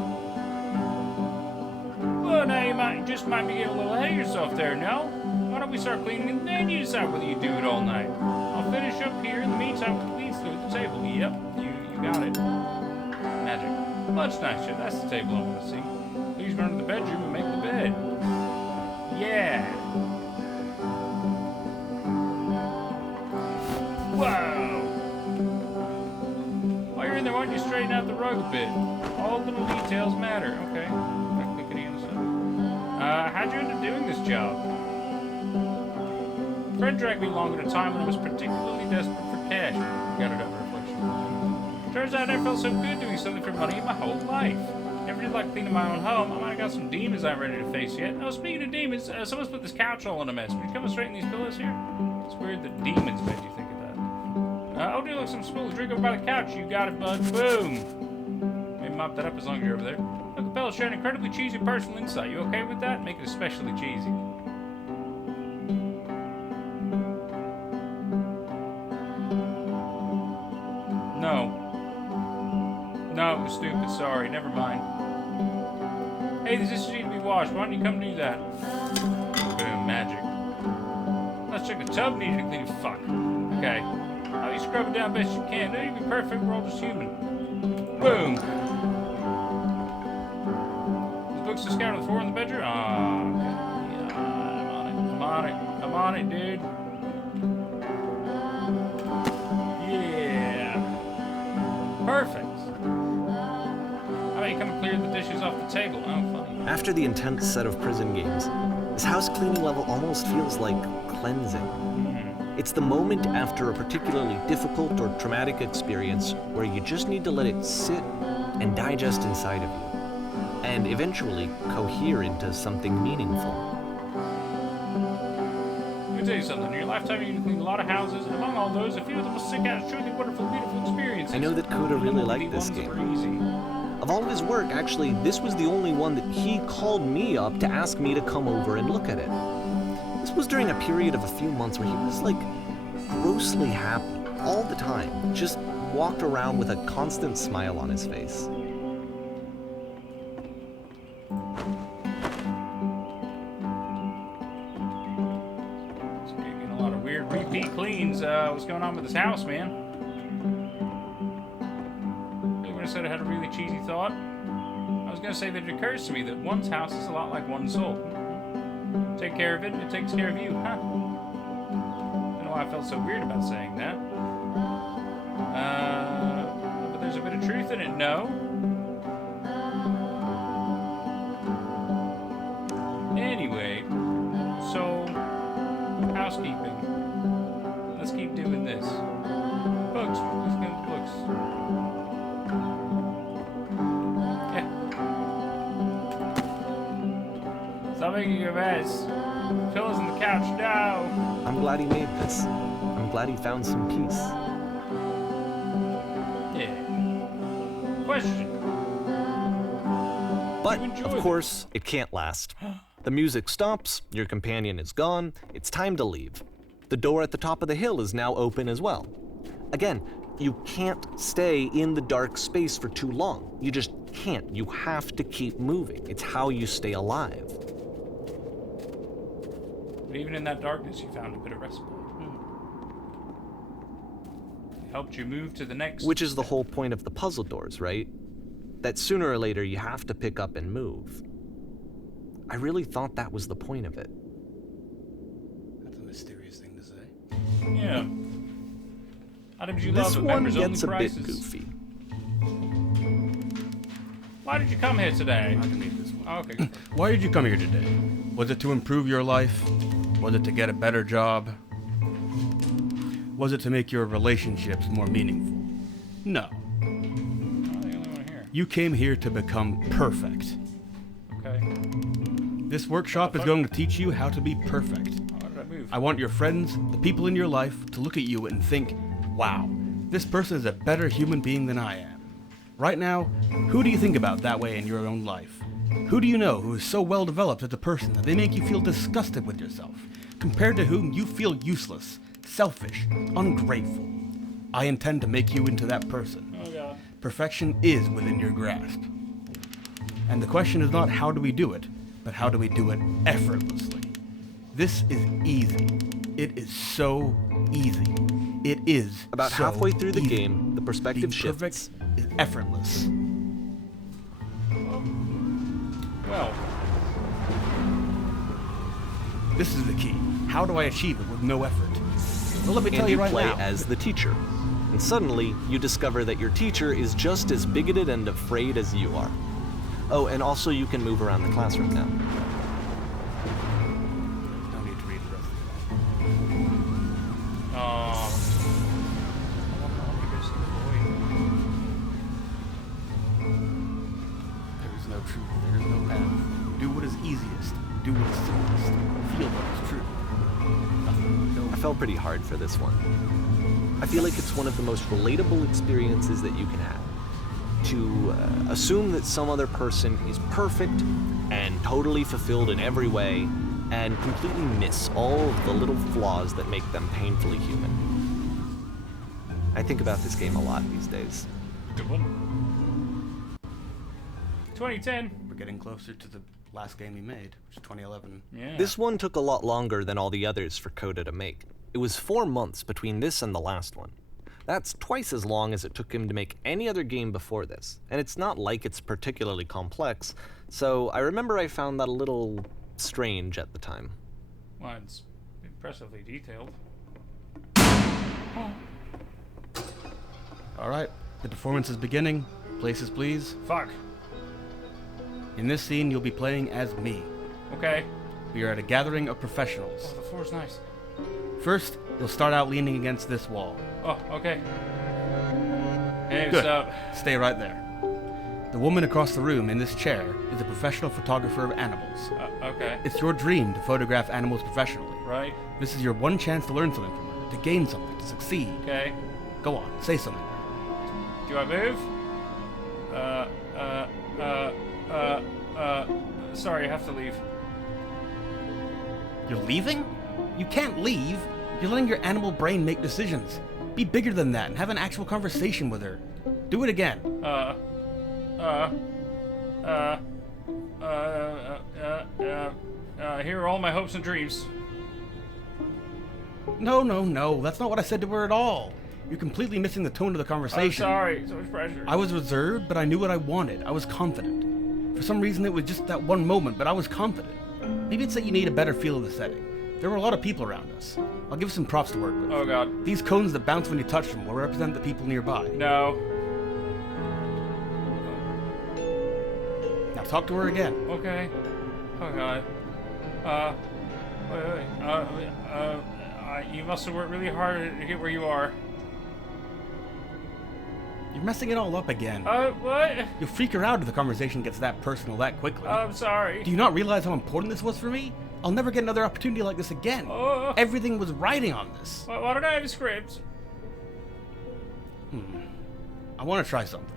Well, now you might be getting a little ahead of yourself there, no? Why don't we start cleaning and then you decide whether you do it all night? I'll finish up here. In the meantime, please do at the table. Yep, you got it. Magic. Much nicer. That's the table I want to see. Please run to the bedroom and make the bed. Yeah. Whoa. While you're in there, why don't you straighten out the rug a bit? All little details matter. Okay. How'd you end up doing this job? A friend dragged me along at a time when I was particularly desperate for cash. Got it over reflection. Turns out I never felt so good doing something for money in my whole life. Never did like cleaning my own home. I might have got some demons I'm ready to face yet. Oh, speaking of demons, someone's put this couch all in a mess. Would you come and straighten these pillows here? It's weird that demons made you think of that. Oh, do look, some spool of drink over by the couch. You got it, bud. Boom. Maybe mop that up as long as you're over there. Look, Bella shared an incredibly cheesy personal insight. You okay with that? Make it especially cheesy. was stupid. Sorry. Never mind. Hey, these dishes need to be washed. Why don't you come do that? Boom. Magic. Let's check the tub. Needed to clean. Fuck. Okay. How you scrub it down best you can? No, you'd be perfect. We're all just human. Boom. The books are scattered on the floor in the bedroom. Ah, okay. Yeah, I'm on it. I'm on it, dude. Yeah. Perfect. How about you come and clear the dishes off the table? Oh, funny. After the intense set of prison games, this house cleaning level almost feels like cleansing. It's the moment after a particularly difficult or traumatic experience where you just need to let it sit and digest inside of you, and eventually cohere into something meaningful. Let me tell you something. In your lifetime, you cleaned a lot of houses, and among all those, a few of them will stick out as truly wonderful, beautiful experiences. I know that Coda really liked this Ones that game. were easy. Of all of his work, actually, this was the only one that he called me up to ask me to come over and look at it. This was during a period of a few months where he was like grossly happy all the time, just walked around with a constant smile on his face. It's getting a lot of weird repeat cleans. What's going on with this house, man? You would have said I had a really cheesy thought. I was going to say that it occurs to me that one's house is a lot like one's soul. Take care of it, and it takes care of you, huh? Don't know why I felt so weird about saying that. But there's a bit of truth in it, no? Anyway, so, housekeeping. Let's keep doing this. Books, let's go to books. Yeah. Stop making your mess. Pillows on the couch, no! I'm glad he made this. I'm glad he found some peace. Yeah. Question. But, You enjoyed of it. course, it can't last. The music stops, your companion is gone, it's time to leave. The door at the top of the hill is now open as well. Again, you can't stay in the dark space for too long. You just can't. You have to keep moving. It's how you stay alive. But even in that darkness, you found a bit of respite. It helped you move to the next. Which is the whole point of the puzzle doors, right? That sooner or later you have to pick up and move. I really thought that was the point of it. That's a mysterious thing to say. Yeah. Items you This love at one members only gets a prices. bit goofy. Why did you come here today? I can read this one. Oh, okay. Why did you come here today? Was it to improve your life? Was it to get a better job? Was it to make your relationships more meaningful? No. I'm the only one here. You came here to become perfect. Okay. This workshop is going to teach you how to be perfect. Why did I move? I want your friends, the people in your life, to look at you and think, wow, this person is a better human being than I am. Right now, who do you think about that way in your own life? Who do you know who is so well developed as a person that they make you feel disgusted with yourself, compared to whom you feel useless, selfish, ungrateful? I intend to make you into that person. Oh god. Perfection is within your grasp. And the question is not how do we do it, but how do we do it effortlessly. This is easy. It is so easy. It is About so halfway through the easy. game, the perspective Being perfect shifts. is effortless. Well, This is the key. How do I achieve it with no effort? Well, let me tell And you you right play now. as the teacher. And suddenly, you discover that your teacher is just as bigoted and afraid as you are. Oh, and also you can move around the classroom now. No need to read the rest of I want to go see the boy. There is no truth. There is no path. Do what is easiest. Do what is simplest. Feel what is true. Nothing. No. I felt pretty hard for this one. I feel like it's one of the most relatable experiences that you can have. To assume that some other person is perfect and totally fulfilled in every way, and completely miss all of the little flaws that make them painfully human. I think about this game a lot these days. Good one. 2010. We're getting closer to the last game he made, which is 2011. Yeah. This one took a lot longer than all the others for Coda to make. It was 4 months between this and the last one. That's twice as long as it took him to make any other game before this, and it's not like it's particularly complex, so I remember I found that a little strange at the time. Well, it's impressively detailed. Alright, the performance is beginning. Places, please. Fuck. In this scene, you'll be playing as me. Okay. We are at a gathering of professionals. Oh, the floor's nice. First, you'll start out leaning against this wall. Oh, okay. Hey, Good. what's up? Stay right there. The woman across the room in this chair is a professional photographer of animals. Okay. It's your dream to photograph animals professionally. Right. This is your one chance to learn something from her, to gain something, to succeed. Okay. Go on, say something. Do I move? Sorry, I have to leave. You're leaving? You can't leave. You're letting your animal brain make decisions. Be bigger than that and have an actual conversation with her. Do it again. Here are all my hopes and dreams. No. That's not what I said to her at all. You're completely missing the tone of the I'm conversation. sorry, so much pressure. I was reserved, but I knew what I wanted. I was confident. For some reason, it was just that one moment, but I was confident. Maybe it's that you need a better feel of the setting. There were a lot of people around us. I'll give some props to work with. Oh god. These cones that bounce when you touch them will represent the people nearby. No. Now talk to her again. Okay. Oh god. Wait. You must have worked really hard to get where you are. You're messing it all up again. What? You'll freak her out if the conversation gets that personal that quickly. I'm sorry. Do you not realize how important this was for me? I'll never get another opportunity like this again. Everything was riding on this. Why don't I have a script? I want to try something.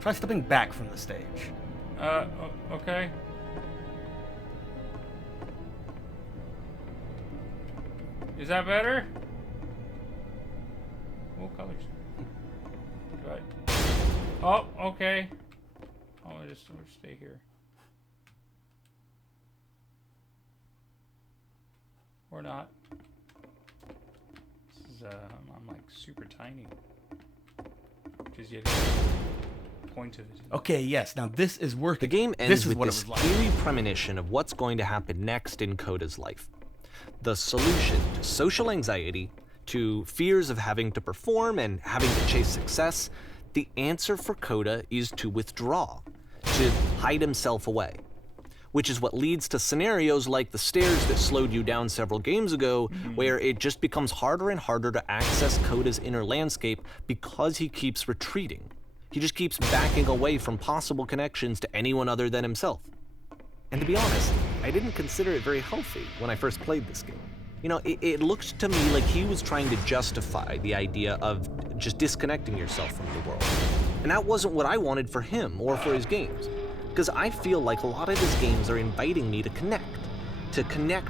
Try stepping back from the stage. Okay. Is that better? What colors? Right. Oh, okay. I'll just stay here. Or not. This is, I'm like super tiny. Which is yet the point of it. Okay, yes, now this is working. The game This ends is with what it this was like. eerie premonition of what's going to happen next in Coda's life. The solution to social anxiety, to fears of having to perform and having to chase success, the answer for Coda is to withdraw, to hide himself away. Which is what leads to scenarios like the stairs that slowed you down several games ago, where it just becomes harder and harder to access Coda's inner landscape because he keeps retreating. He just keeps backing away from possible connections to anyone other than himself. And to be honest, I didn't consider it very healthy when I first played this game. You know, it looked to me like he was trying to justify the idea of just disconnecting yourself from the world. And that wasn't what I wanted for him or for his games. Because I feel like a lot of his games are inviting me to connect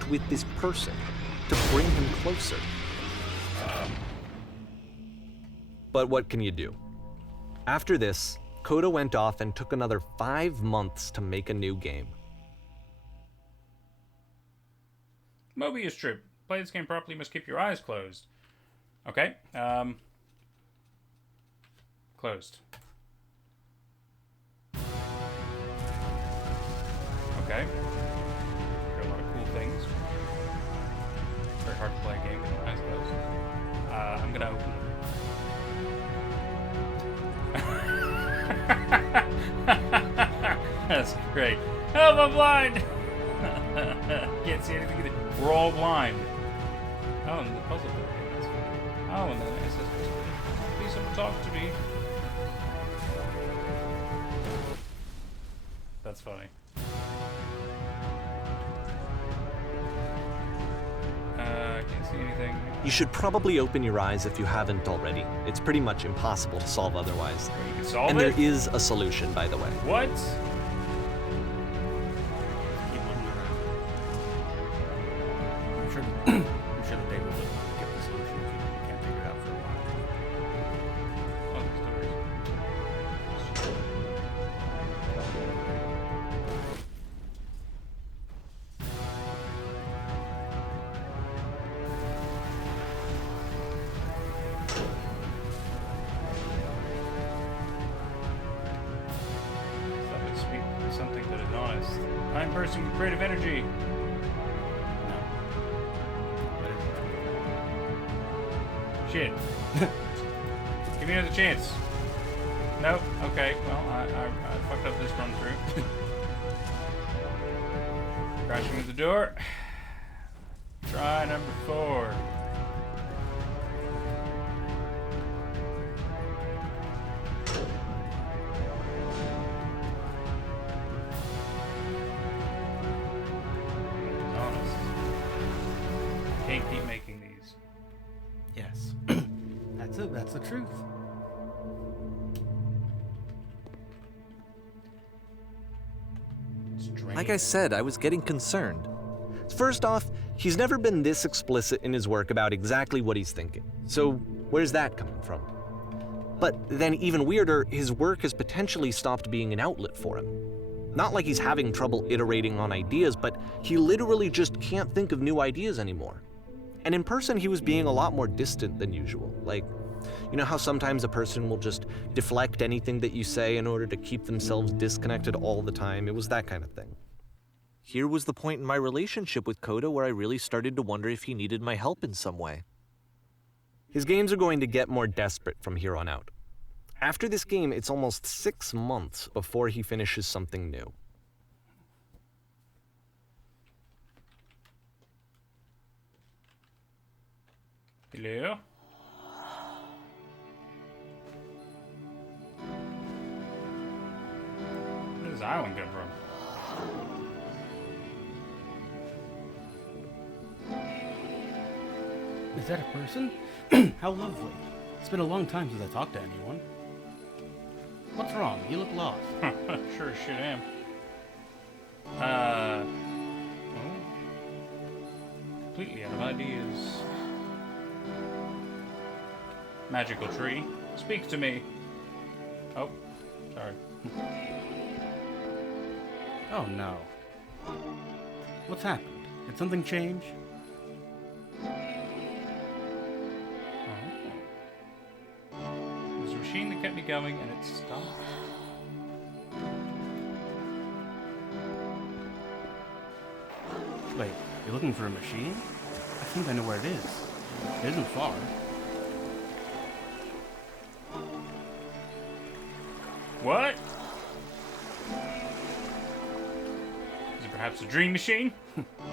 with this person, to bring him closer. But what can you do? After this, Coda went off and took another 5 months to make a new game. Mobius strip. Play this game properly, you must keep your eyes closed. Okay. Closed. Okay. There are a lot of cool things. Very hard to play a game with your eyes closed. I'm gonna open them. That's great. Help, I'm blind! Can't see anything. We're all blind. Oh, and the puzzle board. That's fun. Oh, and then it says, please someone talk to me. That's funny. Can't see anything. You should probably open your eyes if you haven't already. It's pretty much impossible to solve otherwise. You can solve And it? there is a solution, by the way. What? Keep looking around. I'm sure the data will give the solution if you can't figure it out for a while. Oh, there's doors. Kind person with creative energy. No. That is Shit. Give me another chance. Nope. Okay. Well, I fucked up this run through. Crashing through the door. Try number 4. Honest. Can't keep making these. yes. That's it. That's the truth. Like I said, I was getting concerned. First off, he's never been this explicit in his work about exactly what he's thinking. So where's that coming from? But then even weirder, his work has potentially stopped being an outlet for him. Not like he's having trouble iterating on ideas, but he literally just can't think of new ideas anymore. And in person, he was being a lot more distant than usual. Like, you know how sometimes a person will just deflect anything that you say in order to keep themselves disconnected all the time? It was that kind of thing. Here was the point in my relationship with Coda where I really started to wonder if he needed my help in some way. His games are going to get more desperate from here on out. After this game, it's almost 6 months before he finishes something new. Hello? Where does this island come from? Is that a person? How lovely. It's been a long time since I talked to anyone. What's wrong? You look lost. Sure as shit am. Oh. Completely out of ideas. Magical tree. Speak to me. Oh, sorry. Oh no. What's happened? Did something change? It was a machine that kept me going and it stopped. Wait, you're looking for a machine? I think I know where it is. It isn't far. What? Is it perhaps a dream machine?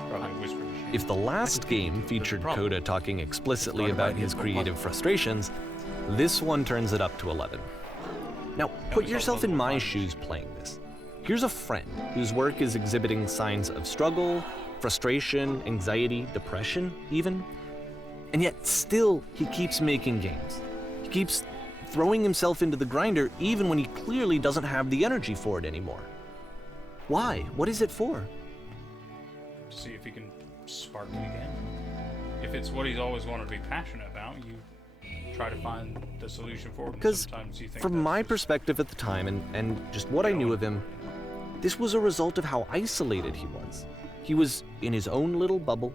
Probably a whisper machine. If the last game featured problem. Coda talking explicitly Started by about his the creative frustrations, this one turns it up to 11. Now, put yourself in my shoes playing this. Here's a friend whose work is exhibiting signs of struggle, frustration, anxiety, depression, even. And yet, still, he keeps making games. He keeps throwing himself into the grinder even when he clearly doesn't have the energy for it anymore. Why? What is it for? To see if he can spark it again. If it's what he's always wanted to be passionate about, you try to find the solution for him. Because Sometimes you think from that's my just- perspective at the time and just what I knew of him, this was a result of how isolated he was. He was in his own little bubble,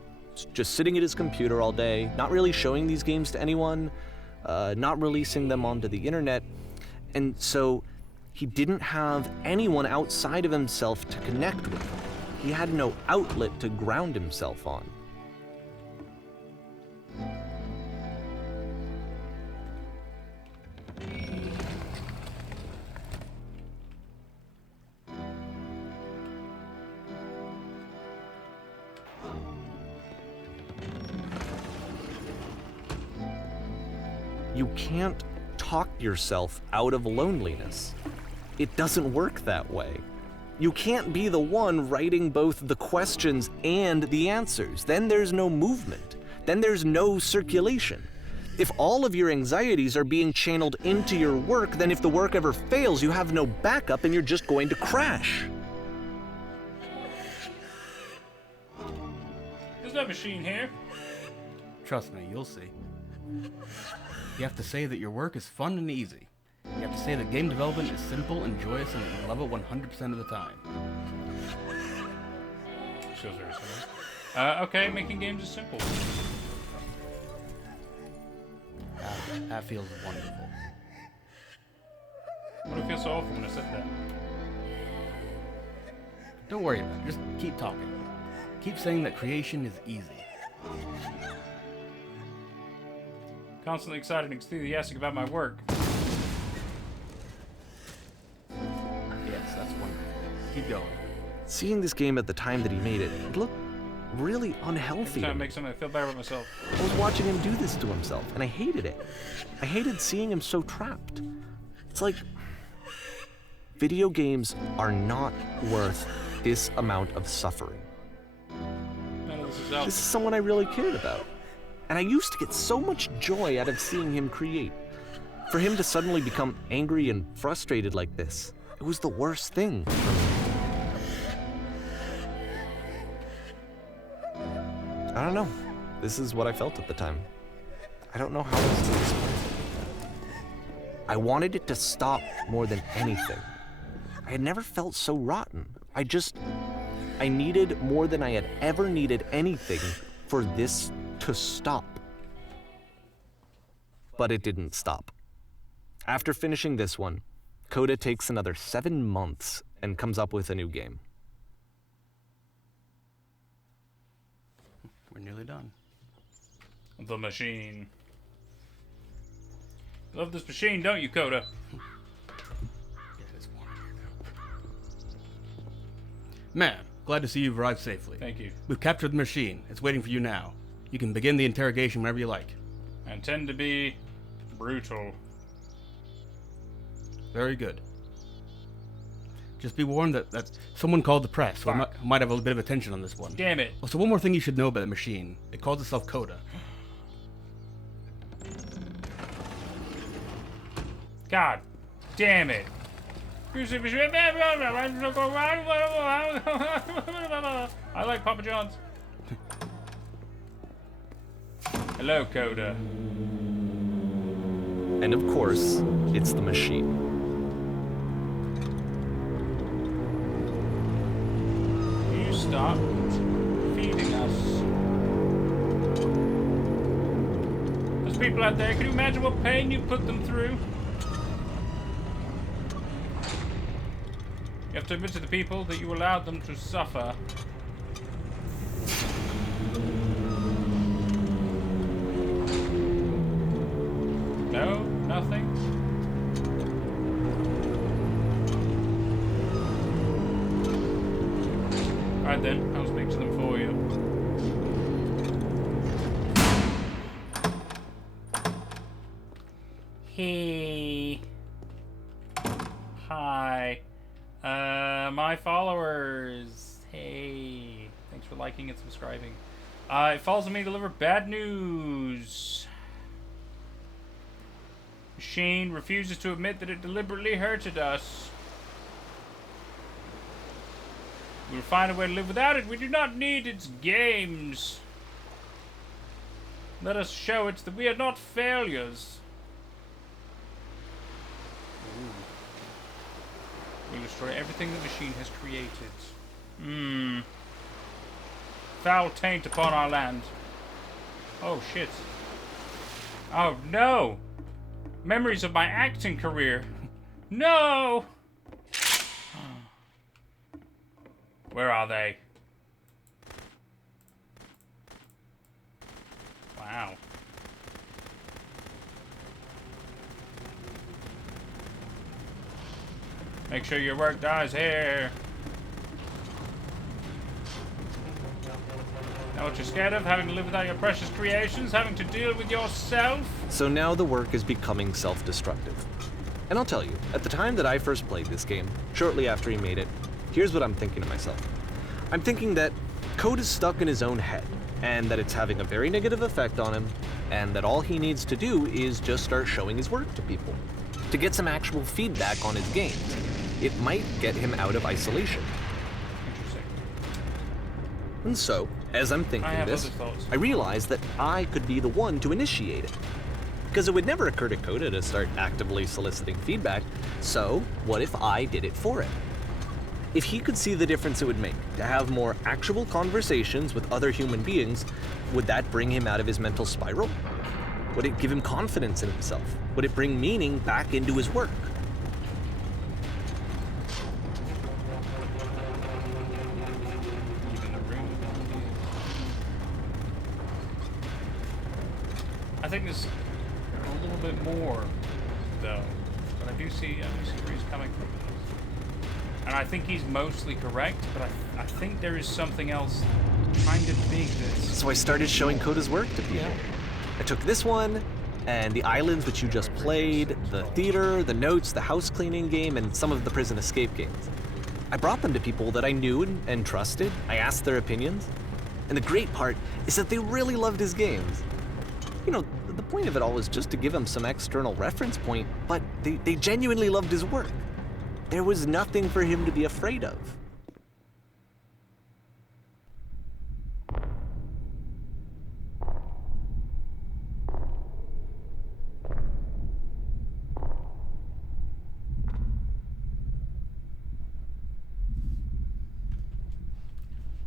just sitting at his computer all day, not really showing these games to anyone, not releasing them onto the internet, and so he didn't have anyone outside of himself to connect with. He had no outlet to ground himself on. You can't talk yourself out of loneliness. It doesn't work that way. You can't be the one writing both the questions and the answers. Then there's no movement. Then there's no circulation. If all of your anxieties are being channeled into your work, then if the work ever fails, you have no backup and you're just going to crash. There's no machine here. Trust me, you'll see. You have to say that your work is fun and easy. You have to say that game development is simple and joyous and that you love it 100% of the time. Feels very similar. Okay, making games is simple. That feels wonderful. Why do I feel so awful when I said that? Don't worry about it. Just keep talking. Keep saying that creation is easy. Constantly excited and enthusiastic about my work. Yes, that's wonderful. Keep going. Seeing this game at the time that he made it, it looked really unhealthy. Trying to make something I feel better about myself. I was watching him do this to himself, and I hated it. I hated seeing him so trapped. It's like, video games are not worth this amount of suffering. None of this is out. This is someone I really cared about. And I used to get so much joy out of seeing him create. For him to suddenly become angry and frustrated like this, it was the worst thing for me. I don't know. This is what I felt at the time. I don't know how else to explain it. I wanted it to stop more than anything. I had never felt so rotten. I needed more than I had ever needed anything for this to stop. But it didn't stop. After finishing this one, Coda takes another 7 months and comes up with a new game. We're nearly done. The machine. Love this machine, don't you, Coda? Yeah, it's warm here now. Man, glad to see you've arrived safely. Thank you. We've captured the machine. It's waiting for you now. You can begin the interrogation whenever you like. I intend to be brutal. Very good. Just be warned that someone called the press, so we might have a little bit of attention on this one. Damn it. Also, one more thing you should know about the machine. It calls itself Coda. God damn it. I like Papa John's. Hello, Coda. And of course, it's the machine. You stop feeding us. Those people out there, can you imagine what pain you put them through? You have to admit to the people that you allowed them to suffer. No? Nothing? Alright then, I'll speak to them for you. Hey. Hi. My followers. Hey. Thanks for liking and subscribing. It falls on me to deliver bad news. Machine refuses to admit that it deliberately hurted us. We will find a way to live without it. We do not need its games. Let us show it that we are not failures. We destroy everything the machine has created. Foul taint upon our land. Oh shit. Oh no! Memories of my acting career. No! Where are they? Wow. Make sure your work dies here. Now what you're scared of? Having to live without your precious creations? Having to deal with yourself? So now the work is becoming self-destructive. And I'll tell you, at the time that I first played this game, shortly after he made it, here's what I'm thinking to myself. I'm thinking that code is stuck in his own head, and that it's having a very negative effect on him, and that all he needs to do is just start showing his work to people, to get some actual feedback on his games. It might get him out of isolation. Interesting. And so, as I'm thinking this, I realize that I could be the one to initiate it. Because it would never occur to Coda to start actively soliciting feedback, so what if I did it for him? If he could see the difference it would make to have more actual conversations with other human beings, would that bring him out of his mental spiral? Would it give him confidence in himself? Would it bring meaning back into his work? I think there's a little bit more, though. But I do see where he's coming from. And I think he's mostly correct, but I think there is something else kind of big that's... So I started showing Coda's work to people. I took this one, and the islands which you just played, the theater, the notes, the house cleaning game, and some of the prison escape games. I brought them to people that I knew and trusted. I asked their opinions. And the great part is that they really loved his games. You know, the point of it all was just to give him some external reference point, but they genuinely loved his work. There was nothing for him to be afraid of.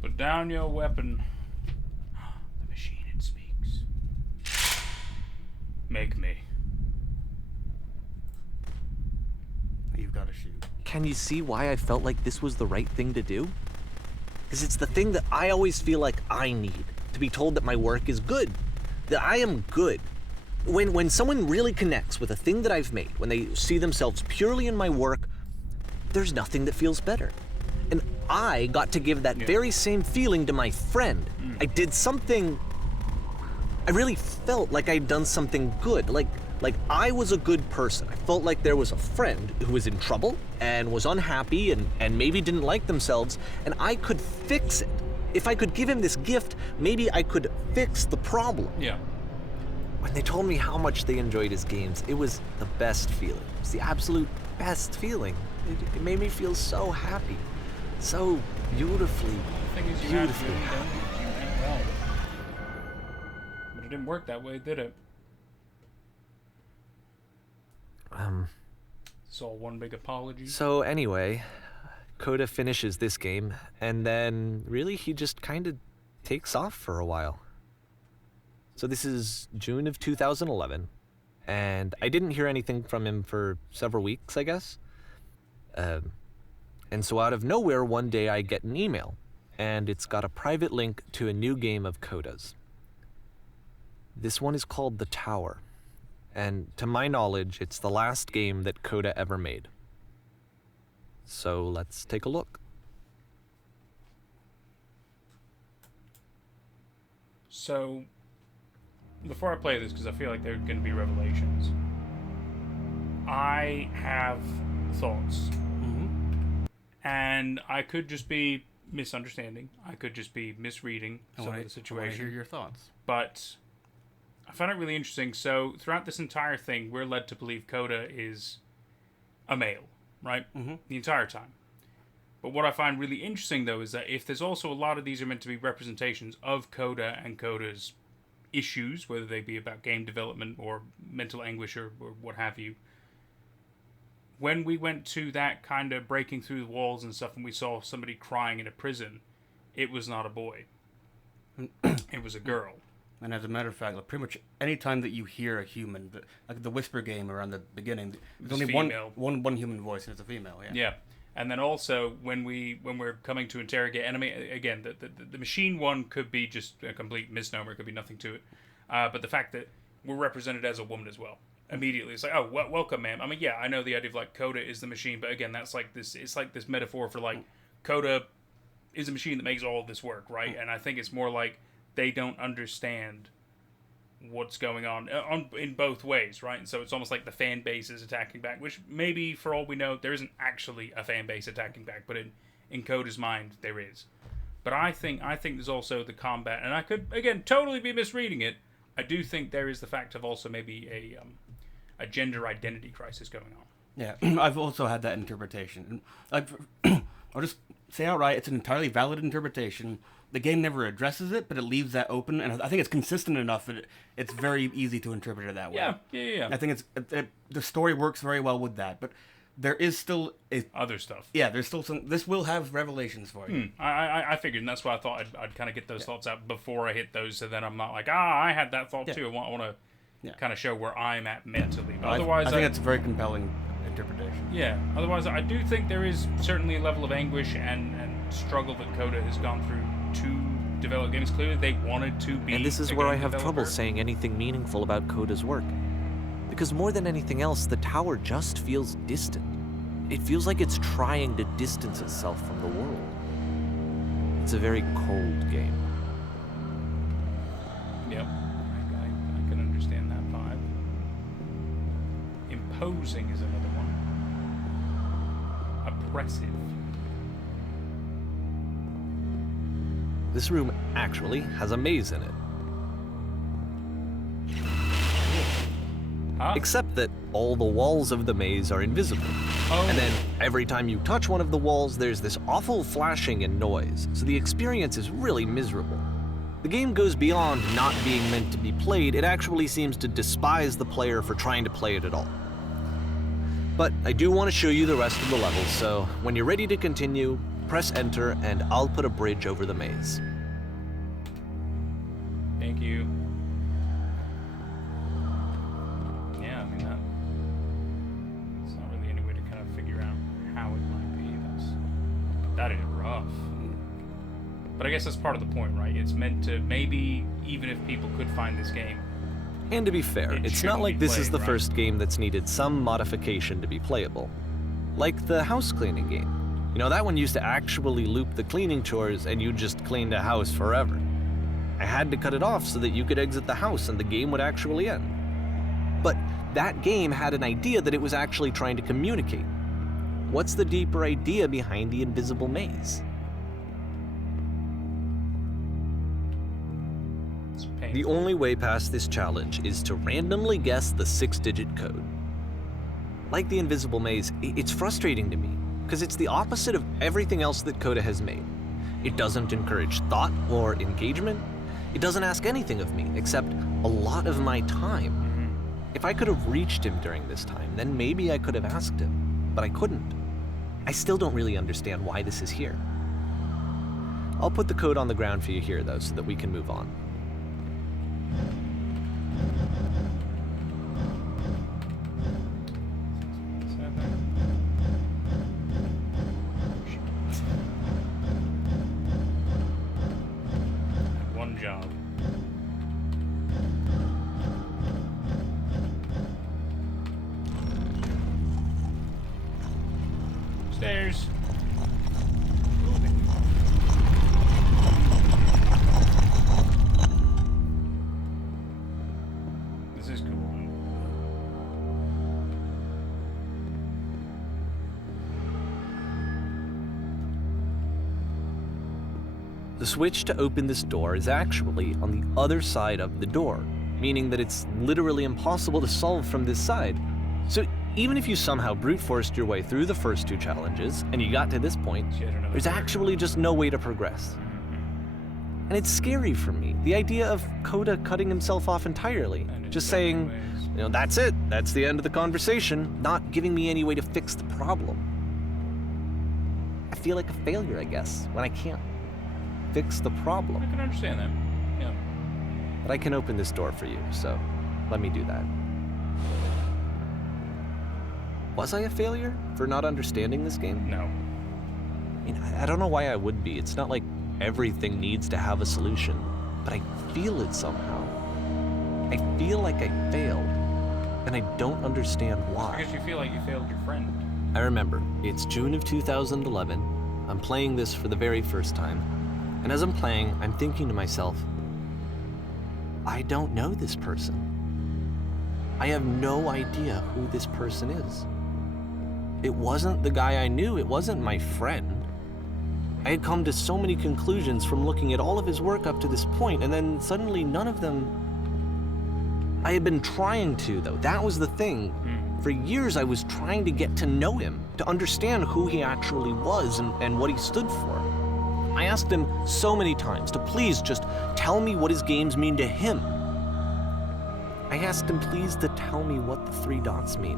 Put down your weapon. The machine, it speaks. Make me. You've got to shoot. Can you see why I felt like this was the right thing to do? Because it's the thing that I always feel like I need, to be told that my work is good, that I am good. When someone really connects with a thing that I've made, when they see themselves purely in my work, there's nothing that feels better. And I got to give that very same feeling to my friend. I did something, I really felt like I'd done something good, like I was a good person. I felt like there was a friend who was in trouble and was unhappy and maybe didn't like themselves, and I could fix it. If I could give him this gift, maybe I could fix the problem. Yeah. When they told me how much they enjoyed his games, it was the best feeling. It was the absolute best feeling. It made me feel so happy. So beautifully, The thing is, you beautifully had happy. you meant well. But it didn't work that way, did it? It's all one big apology. So anyway, Coda finishes this game, and then really he just kind of takes off for a while. So this is June of 2011, and I didn't hear anything from him for several weeks, I guess. And so out of nowhere, one day I get an email, and it's got a private link to a new game of Coda's. This one is called The Tower, and to my knowledge, it's the last game that Coda ever made. So let's take a look. So, before I play this, because I feel like there are going to be revelations, I have thoughts. And I could just be misunderstanding. I could just be misreading some of the I want to situation. hear your thoughts. But I found it really interesting. So, throughout this entire thing, we're led to believe Coda is a male, right? The entire time. But what I find really interesting, though, is that if there's also a lot of these are meant to be representations of Coda and Coda's issues, whether they be about game development or mental anguish or what have you, when we went to that kind of breaking through the walls and stuff and we saw somebody crying in a prison, it was not a boy. It was a girl. And as a matter of fact, like, pretty much any time that you hear a human, like the Whisper game around the beginning, there's only one human voice, and it's a female. Yeah. And then also when we're coming to interrogate enemy again, the machine one could be just a complete misnomer, could be nothing to it. But the fact that we're represented as a woman as well. Immediately, it's like, oh, welcome, ma'am. I mean, yeah, I know the idea of like Coda is the machine, but again, that's like this. It's like this metaphor for like Coda is a machine that makes all of this work, right? And I think it's more like they don't understand what's going on in both ways, right? And so it's almost like the fan base is attacking back, which maybe for all we know, there isn't actually a fan base attacking back, but in Coda's mind, there is. But I think there's also the combat, and I could again totally be misreading it. I do think there is the fact of also maybe a gender identity crisis going on. Yeah, I've also had that interpretation. I'll just say outright, it's an entirely valid interpretation. The game never addresses it, but it leaves that open, and I think it's consistent enough that it's very easy to interpret it that way. Yeah. I think the story works very well with that, but there is still other stuff. Yeah, there's still some. This will have revelations for you. I figured, and that's why I thought I'd kind of get those thoughts out before I hit those, so then I'm not like, I had that thought too. I want to kind of show where I'm at mentally. But otherwise, I think it's a very compelling interpretation. Yeah. Otherwise, I do think there is certainly a level of anguish and struggle that Coda has gone through to developed games, clearly they wanted to be. And this is a where I game have trouble developer. saying anything meaningful about Coda's work. Because more than anything else, the tower just feels distant. It feels like it's trying to distance itself from the world. It's a very cold game. Yep, I can understand that vibe. Imposing is another one. Oppressive. This room actually has a maze in it. Huh? Except that all the walls of the maze are invisible. Oh. And then every time you touch one of the walls, there's this awful flashing and noise, so the experience is really miserable. The game goes beyond not being meant to be played, it actually seems to despise the player for trying to play it at all. But I do want to show you the rest of the levels, so when you're ready to continue, press enter and I'll put a bridge over the maze. Thank you. Yeah, I mean that's not really any way to kind of figure out how it might be. That is rough. But I guess that's part of the point, right? It's meant to maybe even if people could find this game. And to be fair, It it's shouldn't not like be this is played, the right? first game that's needed some modification to be playable. Like the house cleaning game. You know, that one used to actually loop the cleaning chores and you just cleaned a house forever. I had to cut it off so that you could exit the house and the game would actually end. But that game had an idea that it was actually trying to communicate. What's the deeper idea behind the invisible maze? It's painful. The only way past this challenge is to randomly guess the 6-digit code. Like the invisible maze, it's frustrating to me, because it's the opposite of everything else that Coda has made. It doesn't encourage thought or engagement. It doesn't ask anything of me, except a lot of my time. If I could have reached him during this time, then maybe I could have asked him, but I couldn't. I still don't really understand why this is here. I'll put the code on the ground for you here, though, so that we can move on. One job. Stairs. This is cool. The switch to open this door is actually on the other side of the door, meaning that it's literally impossible to solve from this side. So even if you somehow brute forced your way through the first 2 challenges and you got to this point, there's actually just no way to progress. And it's scary for me, the idea of Coda cutting himself off entirely, just saying, you know, that's it, that's the end of the conversation, not giving me any way to fix the problem. I feel like a failure, I guess, when I can't fix the problem. I can understand that. Yeah. But I can open this door for you, so let me do that. Was I a failure for not understanding this game? No. I mean, I don't know why I would be. It's not like everything needs to have a solution, but I feel it somehow. I feel like I failed, and I don't understand why. Because you feel like you failed your friend. I remember, it's June of 2011. I'm playing this for the very first time. And as I'm playing, I'm thinking to myself, I don't know this person. I have no idea who this person is. It wasn't the guy I knew, it wasn't my friend. I had come to so many conclusions from looking at all of his work up to this point, and then suddenly none of them... I had been trying to, though. That was the thing. For years I was trying to get to know him, to understand who he actually was and what he stood for. I asked him so many times to please just tell me what his games mean to him. I asked him please to tell me what the 3 dots mean,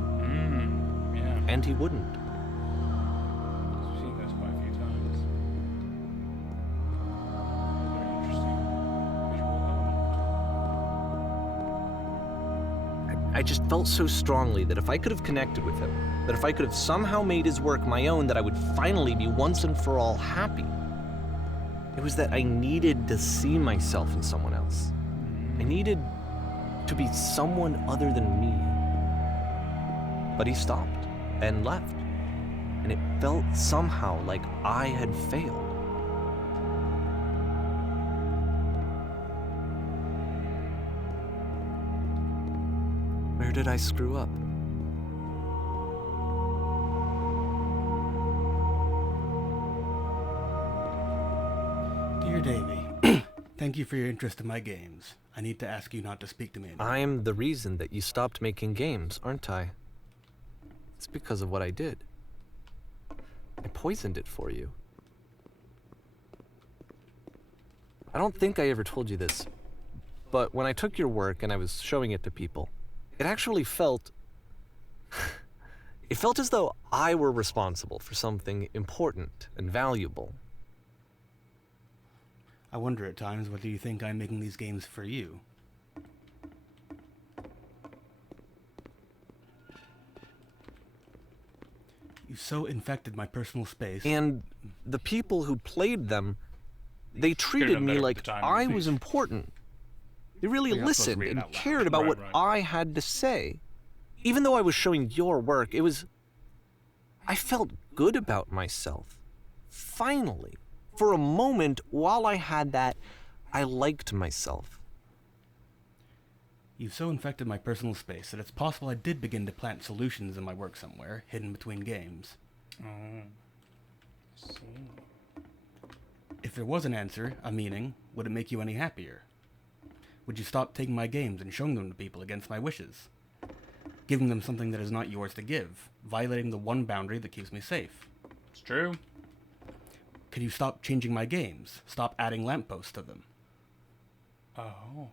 Yeah. and he wouldn't. I've seen this quite a few times. Very interesting visual element. I just felt so strongly that if I could have connected with him, that if I could have somehow made his work my own, that I would finally be once and for all happy. It was that I needed to see myself in someone else. I needed to be someone other than me. But he stopped and left, and it felt somehow like I had failed. Where did I screw up? Dear Davy, thank you for your interest in my games. I need to ask you not to speak to me anymore. I'm the reason that you stopped making games, aren't I? It's because of what I did. I poisoned it for you. I don't think I ever told you this, but when I took your work and I was showing it to people, it actually felt... it felt as though I were responsible for something important and valuable. I wonder at times whether you think I'm making these games for you. You so infected my personal space. And the people who played them, they treated me like I was important. They really You're not supposed to listened read it and out loud. cared about what Right. I had to say. Even though I was showing your work, I felt good about myself. Finally. For a moment, while I had that, I liked myself. You've so infected my personal space that it's possible I did begin to plant solutions in my work somewhere, hidden between games. Oh. I see. If there was an answer, a meaning, would it make you any happier? Would you stop taking my games and showing them to people against my wishes? Giving them something that is not yours to give, violating the one boundary that keeps me safe? It's true. Could you stop changing my games? Stop adding lampposts to them? Oh.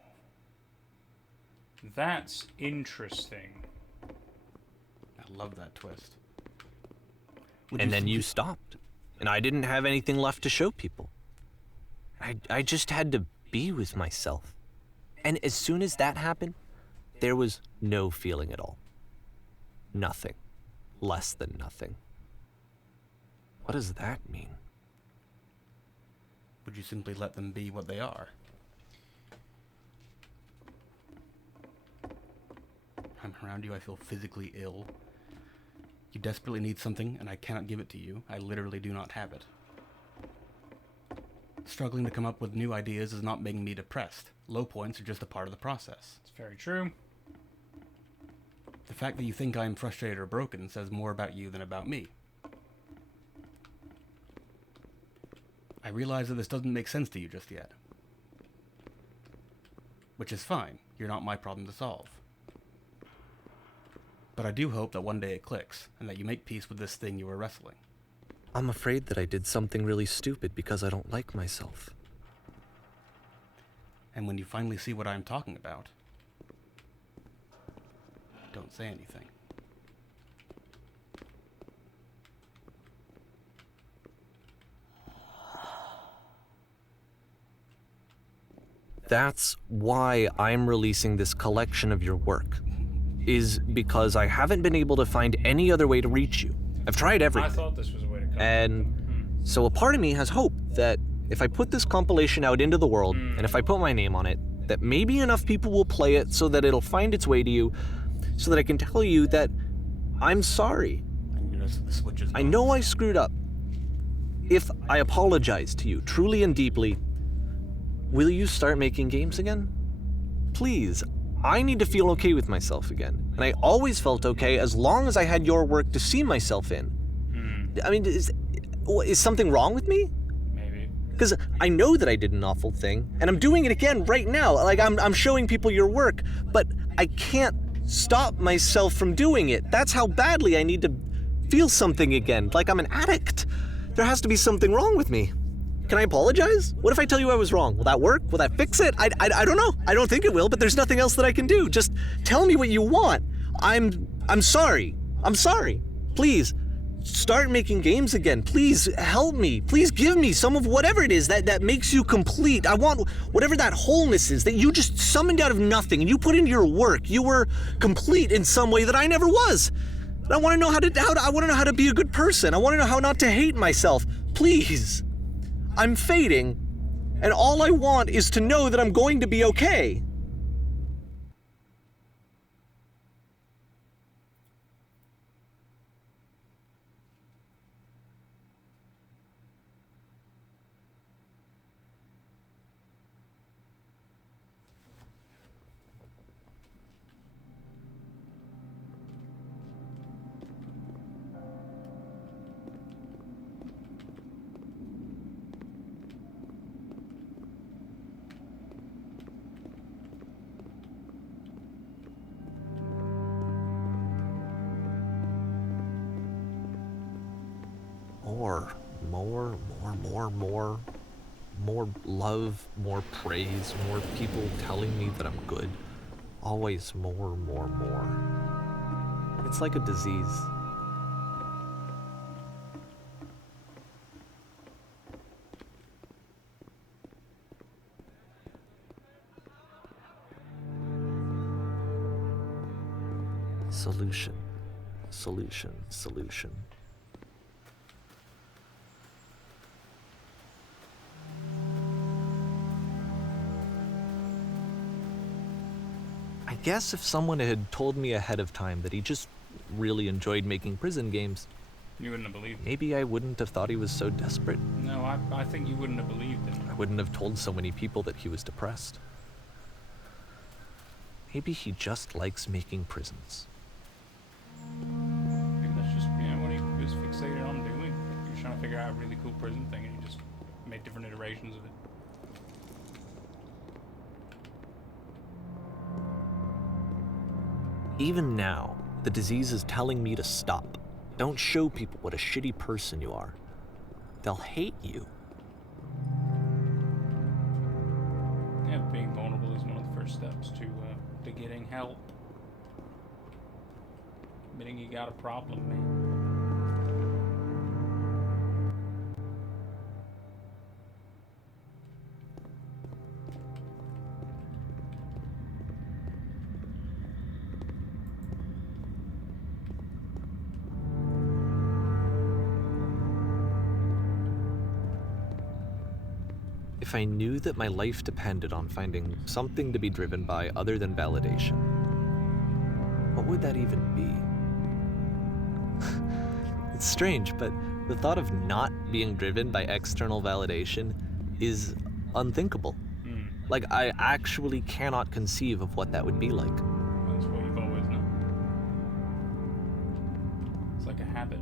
That's interesting. I love that twist. And then you stopped. And I didn't have anything left to show people. I just had to be with myself. And as soon as that happened, there was no feeling at all. Nothing. Less than nothing. What does that mean? Would you simply let them be what they are? I'm around you, I feel physically ill. You desperately need something, and I cannot give it to you. I literally do not have it. Struggling to come up with new ideas is not making me depressed. Low points are just a part of the process. It's very true. The fact that you think I am frustrated or broken says more about you than about me. I realize that this doesn't make sense to you just yet. Which is fine. You're not my problem to solve. But I do hope that one day it clicks, and that you make peace with this thing you are wrestling. I'm afraid that I did something really stupid because I don't like myself. And when you finally see what I'm talking about, don't say anything. That's why I'm releasing this collection of your work, is because I haven't been able to find any other way to reach you. I've tried I everything. thought this was a way to come. And so a part of me has hope that if I put this compilation out into the world, and if I put my name on it, that maybe enough people will play it so that it'll find its way to you, so that I can tell you that I'm sorry. And you know, the switch is I on. know I screwed up. If I apologize to you truly and deeply, will you start making games again? Please, I need to feel okay with myself again. And I always felt okay as long as I had your work to see myself in. I mean, is something wrong with me? Maybe. Because I know that I did an awful thing, and I'm doing it again right now. Like, I'm showing people your work, but I can't stop myself from doing it. That's how badly I need to feel something again, like I'm an addict. There has to be something wrong with me. Can I apologize? What if I tell you I was wrong? Will that work? Will that fix it? I don't know. I don't think it will, but there's nothing else that I can do. Just tell me what you want. I'm sorry. I'm sorry. Please, start making games again. Please help me. Please give me some of whatever it is that makes you complete. I want whatever that wholeness is that you just summoned out of nothing and you put into your work. You were complete in some way that I never was. I want to know I want to know how to be a good person. I want to know how not to hate myself. Please. I'm fading, And all I want is to know that I'm going to be okay. More love, more praise, more people telling me that I'm good. Always more. It's like a disease. Solution. I guess if someone had told me ahead of time that he just really enjoyed making prison games, You wouldn't have believed it. maybe I wouldn't have thought he was so desperate. No, I think you wouldn't have believed it. I wouldn't have told so many people that he was depressed. Maybe he just likes making prisons. Maybe that's just, what he was fixated on doing. He was trying to figure out a really cool prison thing, and he just made different iterations of it. Even now, the disease is telling me to stop. Don't show people what a shitty person you are. They'll hate you. Yeah, being vulnerable is one of the first steps to getting help. Admitting you got a problem, man. If I knew that my life depended on finding something to be driven by other than validation, what would that even be? It's strange, but the thought of not being driven by external validation is unthinkable. Like, I actually cannot conceive of what that would be like. That's what you've always known. It's like a habit,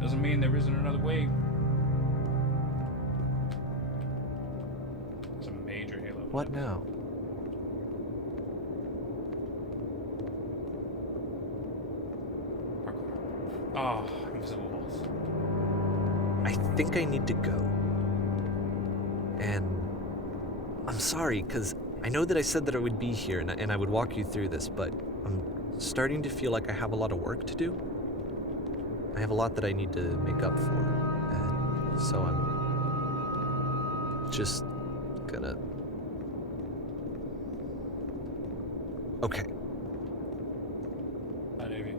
Doesn't mean there isn't another way. It's a major Halo. What now? Parkour. Oh, invisible walls. I think I need to go. And I'm sorry, because I know that I said that I would be here and I would walk you through this, but I'm starting to feel like I have a lot of work to do. I have a lot that I need to make up for, and so I'm just gonna... Okay. Hi, Davey.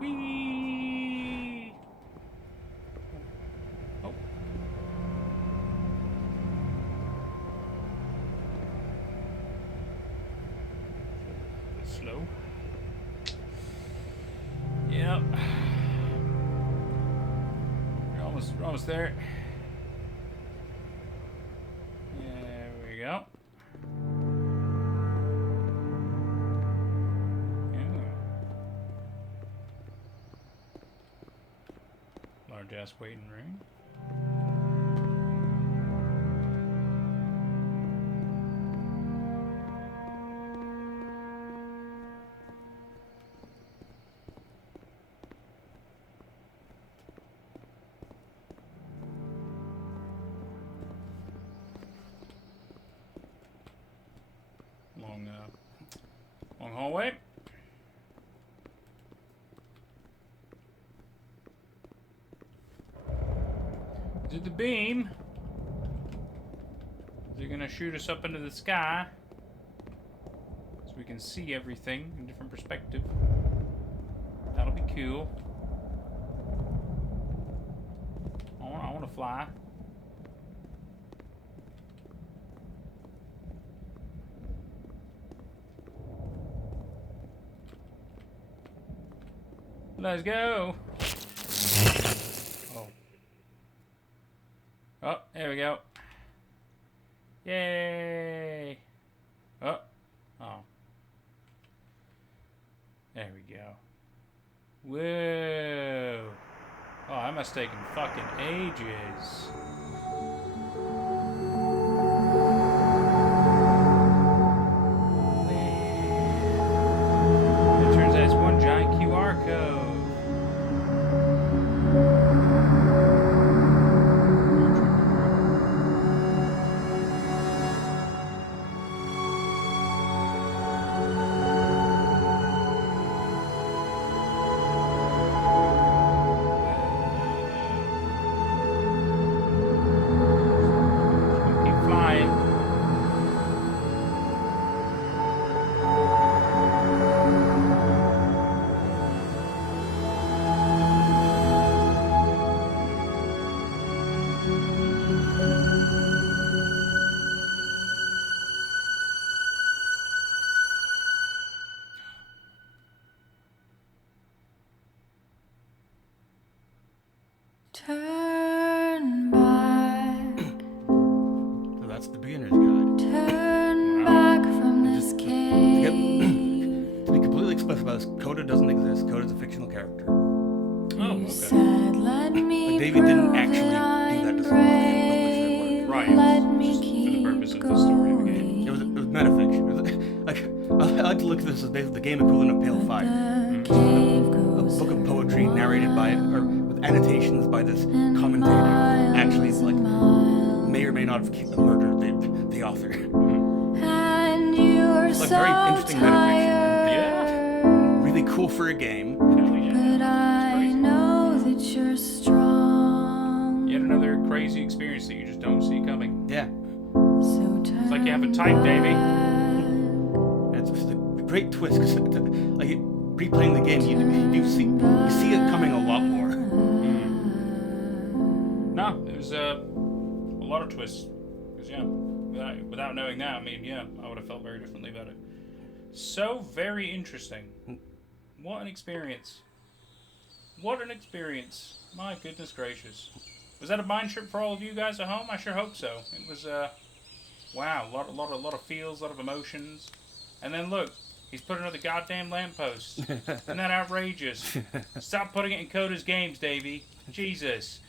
Whee! Oh. Slow. Yep. We're almost there. There we go. Large ass waiting room. hallway. Is it the beam? Is it gonna shoot us up into the sky? So we can see everything in a different perspective. That'll be cool. I wanna fly. Let's go. Oh. Oh, there we go. Yay. Oh. Oh. There we go. Whoa. Oh, that must have taken fucking ages. It turns out it's one giant QR code. Keep flying. Turn back, So that's the beginner's guide. turn back from this cave. To be completely explicit about this, Coda doesn't exist. Coda's a fictional character. Oh, You okay. said, let me But David didn't prove actually that do that I'm to somebody, brave. but Right, Let it's me just for the keep purpose of the story of the game. going. It was metafiction. It was, like I like to look at this as basically the game equivalent of Pale Fire. The cave A goes book of poetry narrated by, or with annotations by this commentator. Actually, like may or may not have murdered the author. and you're Like so very interesting metafiction. Yeah. Really cool for a game. Hell yeah. But It's I crazy. know that you're strong. Yet another crazy experience that you just don't see coming. Yeah, So turn It's like you have a type, Davey. and it's just a great twist because like replaying the game, you see it coming a lot more. No, it was a lot of twists. Because, yeah, without knowing that, I mean, yeah, I would have felt very differently about it. So very interesting. What an experience. What an experience. My goodness gracious. Was that a mind trip for all of you guys at home? I sure hope so. It was, wow, a lot of feels, a lot of emotions. And then look, he's put another goddamn lamppost. Isn't that outrageous? Stop putting it in Coda's games, Davey. Jesus.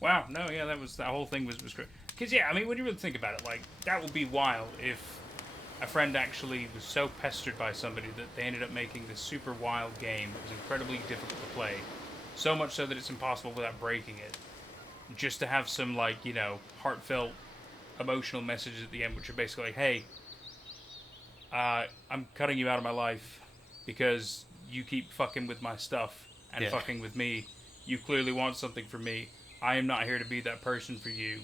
Wow, no, yeah, that whole thing was great. Because, yeah, I mean, when you really think about it, like, that would be wild if a friend actually was so pestered by somebody that they ended up making this super wild game that was incredibly difficult to play. So much so that it's impossible without breaking it. Just to have some, like, you know, heartfelt, emotional messages at the end, which are basically like, hey, I'm cutting you out of my life because you keep fucking with my stuff and Yeah. fucking with me. You clearly want something from me. I am not here to be that person for you.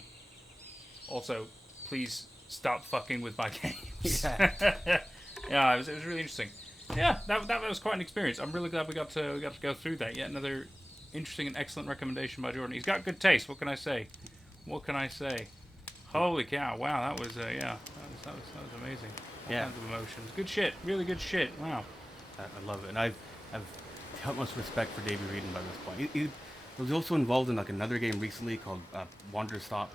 Also, please stop fucking with my games. Yeah, it was really interesting. Yeah, that was quite an experience. I'm really glad we got to go through that. Yet another interesting and excellent recommendation by Jordan. He's got good taste. What can I say? What can I say? Holy cow! Wow, that was that was amazing. All Yeah. kinds of emotions. Good shit. Really good shit. Wow. I love it, and I've the utmost respect for Davey Reedon by this point. He was also involved in like another game recently called Wander Stop.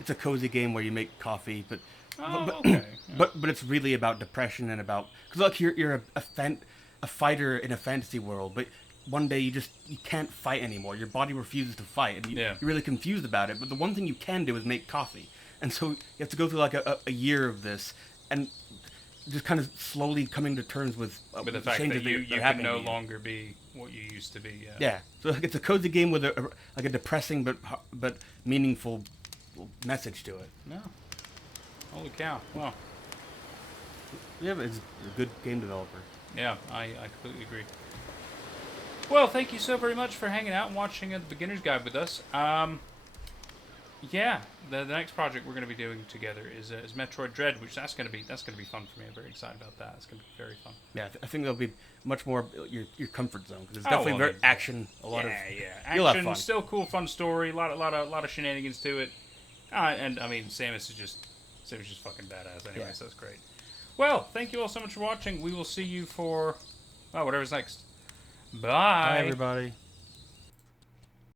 It's a cozy game where you make coffee, but Oh, but, okay. Yeah. but it's really about depression and about because look, you're a fighter in a fantasy world, but one day you can't fight anymore. Your body refuses to fight, and you're really confused about it. But the one thing you can do is make coffee, and so you have to go through like a year of this, and just kind of slowly coming to terms with the fact changes that you that are can happening no to you. longer be what you used to be. Yeah. Yeah, so like, it's a cozy game with like a depressing but meaningful message to it. No. Holy cow! Wow. Yeah, but it's a good game developer. Yeah, I completely agree. Well, thank you so very much for hanging out and watching the Beginner's Guide with us. Yeah, the next project we're going to be doing together is Metroid Dread, which that's going to be fun for me. I'm very excited about that. It's going to be very fun. Yeah, I think that'll be much more your comfort zone because it's Oh, definitely well, very I mean, action. A lot of you'll have action, fun. still cool, fun story. A lot of shenanigans to it. And I mean, Samus is just fucking badass anyway, Yeah. so that's great. Well, thank you all so much for watching. We will see you for whatever's next. Bye. Bye, everybody.